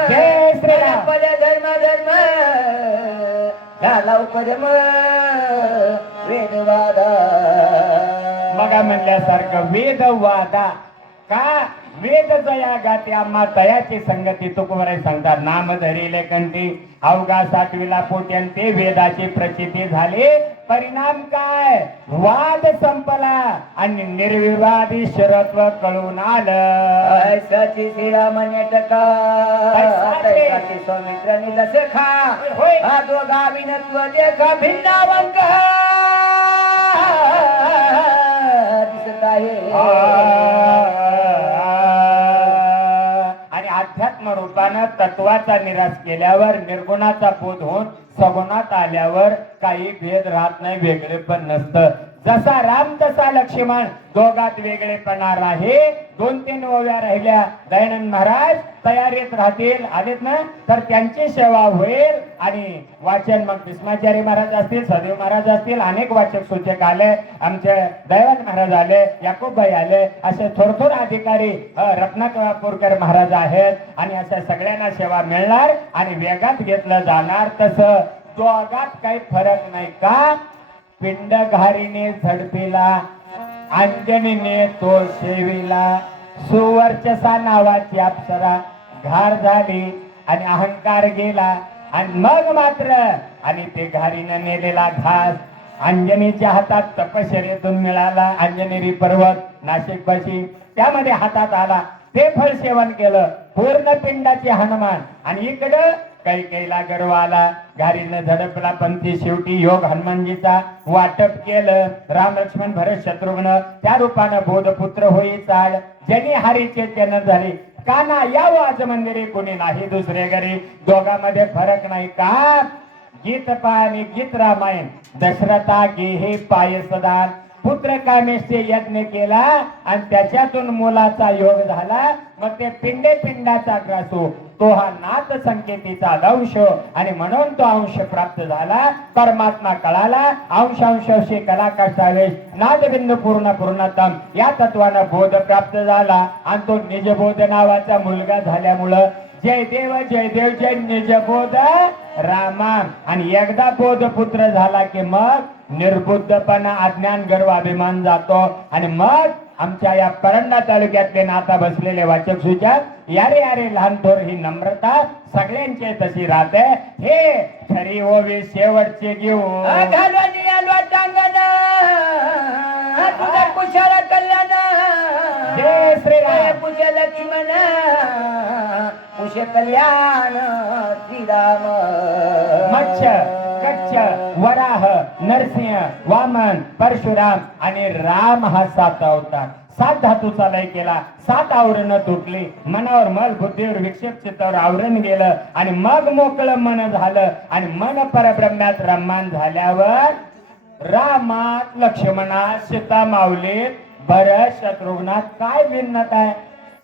जय श्रीराम. धर्म झाला उपरम वेदवादा. मगा म्हणल्यासारखं वेदवादा का? वेद जया गाते आम्हा तयाची संगती. तुकोबाराय सांगतात, नाम धरिले कंठी अवघा 6वीला पोट्यान ते वेदाची प्रचिती झाली. परिणाम काय? वाद संपला आणि निर्विवादी ईश्वरत्व कळून आलं. ऐसाची श्रीरामने टका ऐसाची सौमित्राने लसे खा. हा दोघा विनत्व देखा भिन्नावंक दिसत आहे. अध्यात्म रूपानं तत्वाचा निराश केल्यावर निर्गुणाचा बोध होऊन सगुणात आल्यावर काही भेद राहत नाही, वेगळे पण नसतं. जसा राम तसा लक्ष्मण, दोघात वेगळेपणा राहे. 2-3 ओव्या राहिल्या. दयानंद महाराज तयारीत राहतील, आलेत ना, तर त्यांची सेवा होईल. आणि वाचन मग भीष्माचार्य महाराज असतील, सदैव महाराज असतील, अनेक वाचक सूचक आले. आमचे दयानंद महाराज आले, याकूबभाई आले, असे थोर अधिकारी रत्नाकरपूरकर महाराज आहेत. आणि अशा सगळ्यांना सेवा मिळणार आणि वेगात घेतलं जाणार. तसं दोघात काही फरक नाही का? पिंड घारीने झडपिला, अंजनीने तो सेविला. सुवर्चसा नावाची अप्सरा घार झाली आणि अहंकार गेला. आणि मग मात्र आणि ते घारीनं नेलेला घास अंजनीच्या हातात तपश्चर्येतून मिळाला. अंजनेरी पर्वत नाशिक पाशी त्यामध्ये हातात आला. ते फळ सेवन केलं. पूर्ण पिंडाचे हनुमान. आणि इकडं कैकेयीला गर्व आला. घारीनं झडपला, पण ती शेवटी योग हनुमानजीचा वाटप केलं. राम लक्ष्मण भरत शत्रुघ्न त्या रूपानं बोधपुत्र होई चाल. ज्यांनी हरीचे जन झाले. काना यावं आज मंदिरे, कोणी नाही दुसरे घरी. दोघांमध्ये फरक नाही का? गीत पाणी गीत रामायण. दशरथा गे हे पायसदान. पुत्र कामेशचे यज्ञ केला आणि त्याच्यातून मुलाचा योग झाला. मग ते पिंडाचा ग्रासो तो हा नाथ संकेतीचा अंश. आणि म्हणून तो अंश प्राप्त झाला. परमात्मा कळाला. अंशांशी कला कष्टावेश नादबिंदू पूर्णतम या तत्वानं बोध प्राप्त झाला. आणि तो निजबोध नावाचा मुलगा झाल्यामुळं जय देव जय निजबोध रामा. आणि एकदा बोध पुत्र झाला की मग निर्बुद्धपणा, अज्ञान, गर्व, अभिमान जातो. आणि मग आमच्या या परंडा तालुक्यातले नाता बसलेले वाचक सूचक यारे लहान थोर ही नम्रता सगळ्यांची तशी राहते. हे खरी ओवी शेवटचे घेऊ कुशाला कल्याण. जय श्रीराम. कुश लक्ष्मण कुश कल्याण श्रीराम मत्स्य कच्छ वराह नरसिंह वामन परशुराम आणि राम हा 7 अवतार 7 धातूचा लय केला 7 आवरण तुटली मनावर मल बुद्धीवर विक्षेप चित्तावर आवरण गेलं आणि मग मोकळं मन झालं आणि मन परब्रह्म्यात रममान झाल्यावर रामात लक्ष्मणात सीता माऊलीत भरत शत्रुघ्नात काय भिन्नता आहे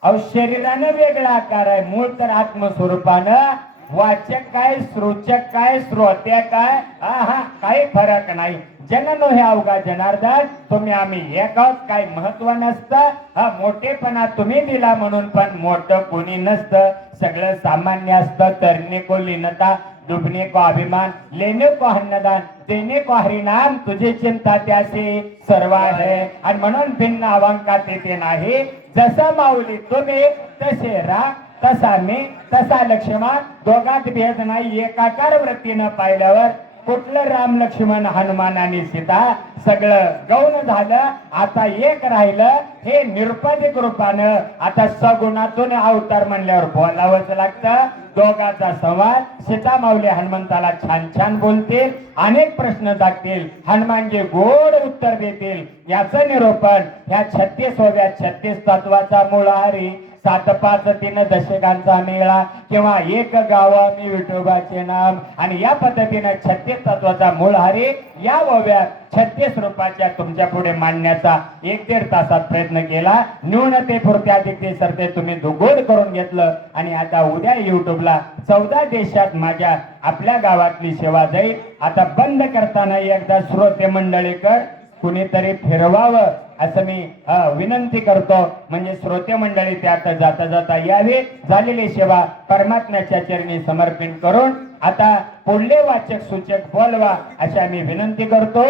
अहो शरीरानं वेगळा आकार आहे मूळ तर आत्मस्वरूपानं वाचक काय श्रोचक काय श्रोत्या काय हा काही फरक नाही जननो हे अवघा जनार्दन तुम्ही आम्ही एक आहोत काही महत्व नसतं हा मोठेपणा तुम्ही दिला म्हणून पण मोठं कोणी नसतं सगळं सामान्य असतं तरणे को लीनता डुबने को अभिमान लेने को अन्नदान देने को हरिनाम तुझे चिंता त्याचे सर्व आहे आणि म्हणून भिन्न अवंका ते नाही जसा माऊली तुम्ही तसे राग तसा मी तसा लक्ष्मण दोघात भेद नाही एकाकार वृत्तीनं पाहिल्यावर कुठलं राम लक्ष्मण हनुमान आणि सीता सगळं गौण झालं आता एक राहिलं हे निरुपाधिक रूपानं आता सगुणातून अवतार म्हणल्यावर बोलावंच लागतं दोघाचा संवाद सीता माऊली हनुमंताला छान छान बोलतील अनेक प्रश्न टाकतील हनुमानजी गोड उत्तर देतील याचं निरूपण ह्या 36 तत्वाचा मुळारी 7-5 3 दशकांचा मेळा किंवा एक गावा मी विठोबाचे नाम आणि या पद्धतीने 36 तत्वाचा मुळहारी या ओव्यात 36 रूपाच्या तुमच्या पुढे मांडण्याचा 1-1.5 तासात प्रयत्न केला न्यूनतेपुरते अधिक ते सरते तुम्ही दुगोड करून घेतलं आणि आता उद्या युट्यूबला 14 देशात माझ्या आपल्या गावातली सेवा जाईल आता बंद करताना एकदा श्रोते मंडळीकर कुणीतरी फिरवावं असं मी विनंती करतो म्हणजे श्रोते मंडळी त्यात जाता जाता यावे झालेली सेवा परमात्म्याच्या चरणी समर्पित करून आता पुढले वाचक सूचक बोलवा अशा मी विनंती करतो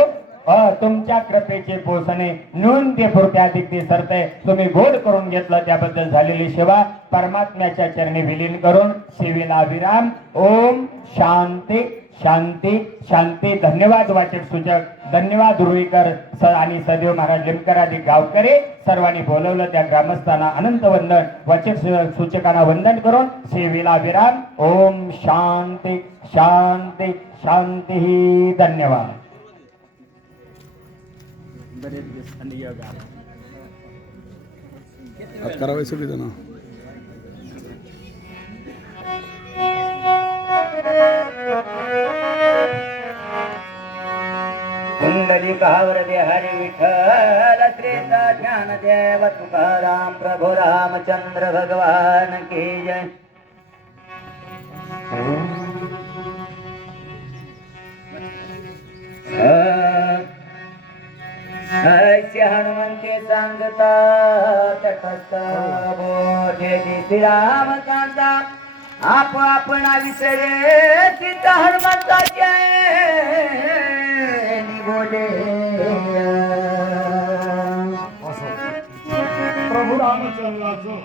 तुमच्या कृपेचे पोचणे नोंद ते पुरते अधिक ते सरते तुम्ही गोड करून घेतलं त्याबद्दल झालेली सेवा परमात्म्याच्या चरणी विलीन करून सेवेला विराम ओम शांती शांती शांती धन्यवाद वाचक सूचक धन्यवाद रुईकर आणि सदैव महाराज लिमकर आदी गावकरी सर्वांनी बोलवलं त्या ग्रामस्थांना अनंत वंदन वाचक सूचकांना वंदन करून सेवेला विराम ओम शांती शांती शांती धन्यवाद करावे सुटी ना कुंडलिकावर दे हरी विठ्ठल श्रेष्ठ ज्ञान देव तुकाराम प्रभु रामचंद्र भगवान की जय ऐसे हनुमंते सांगता तटस्थ बोधे श्रीरामकांता आप आपणा विसरे सीता हनुमंताचे निगोले प्रभू रामचंद्राचं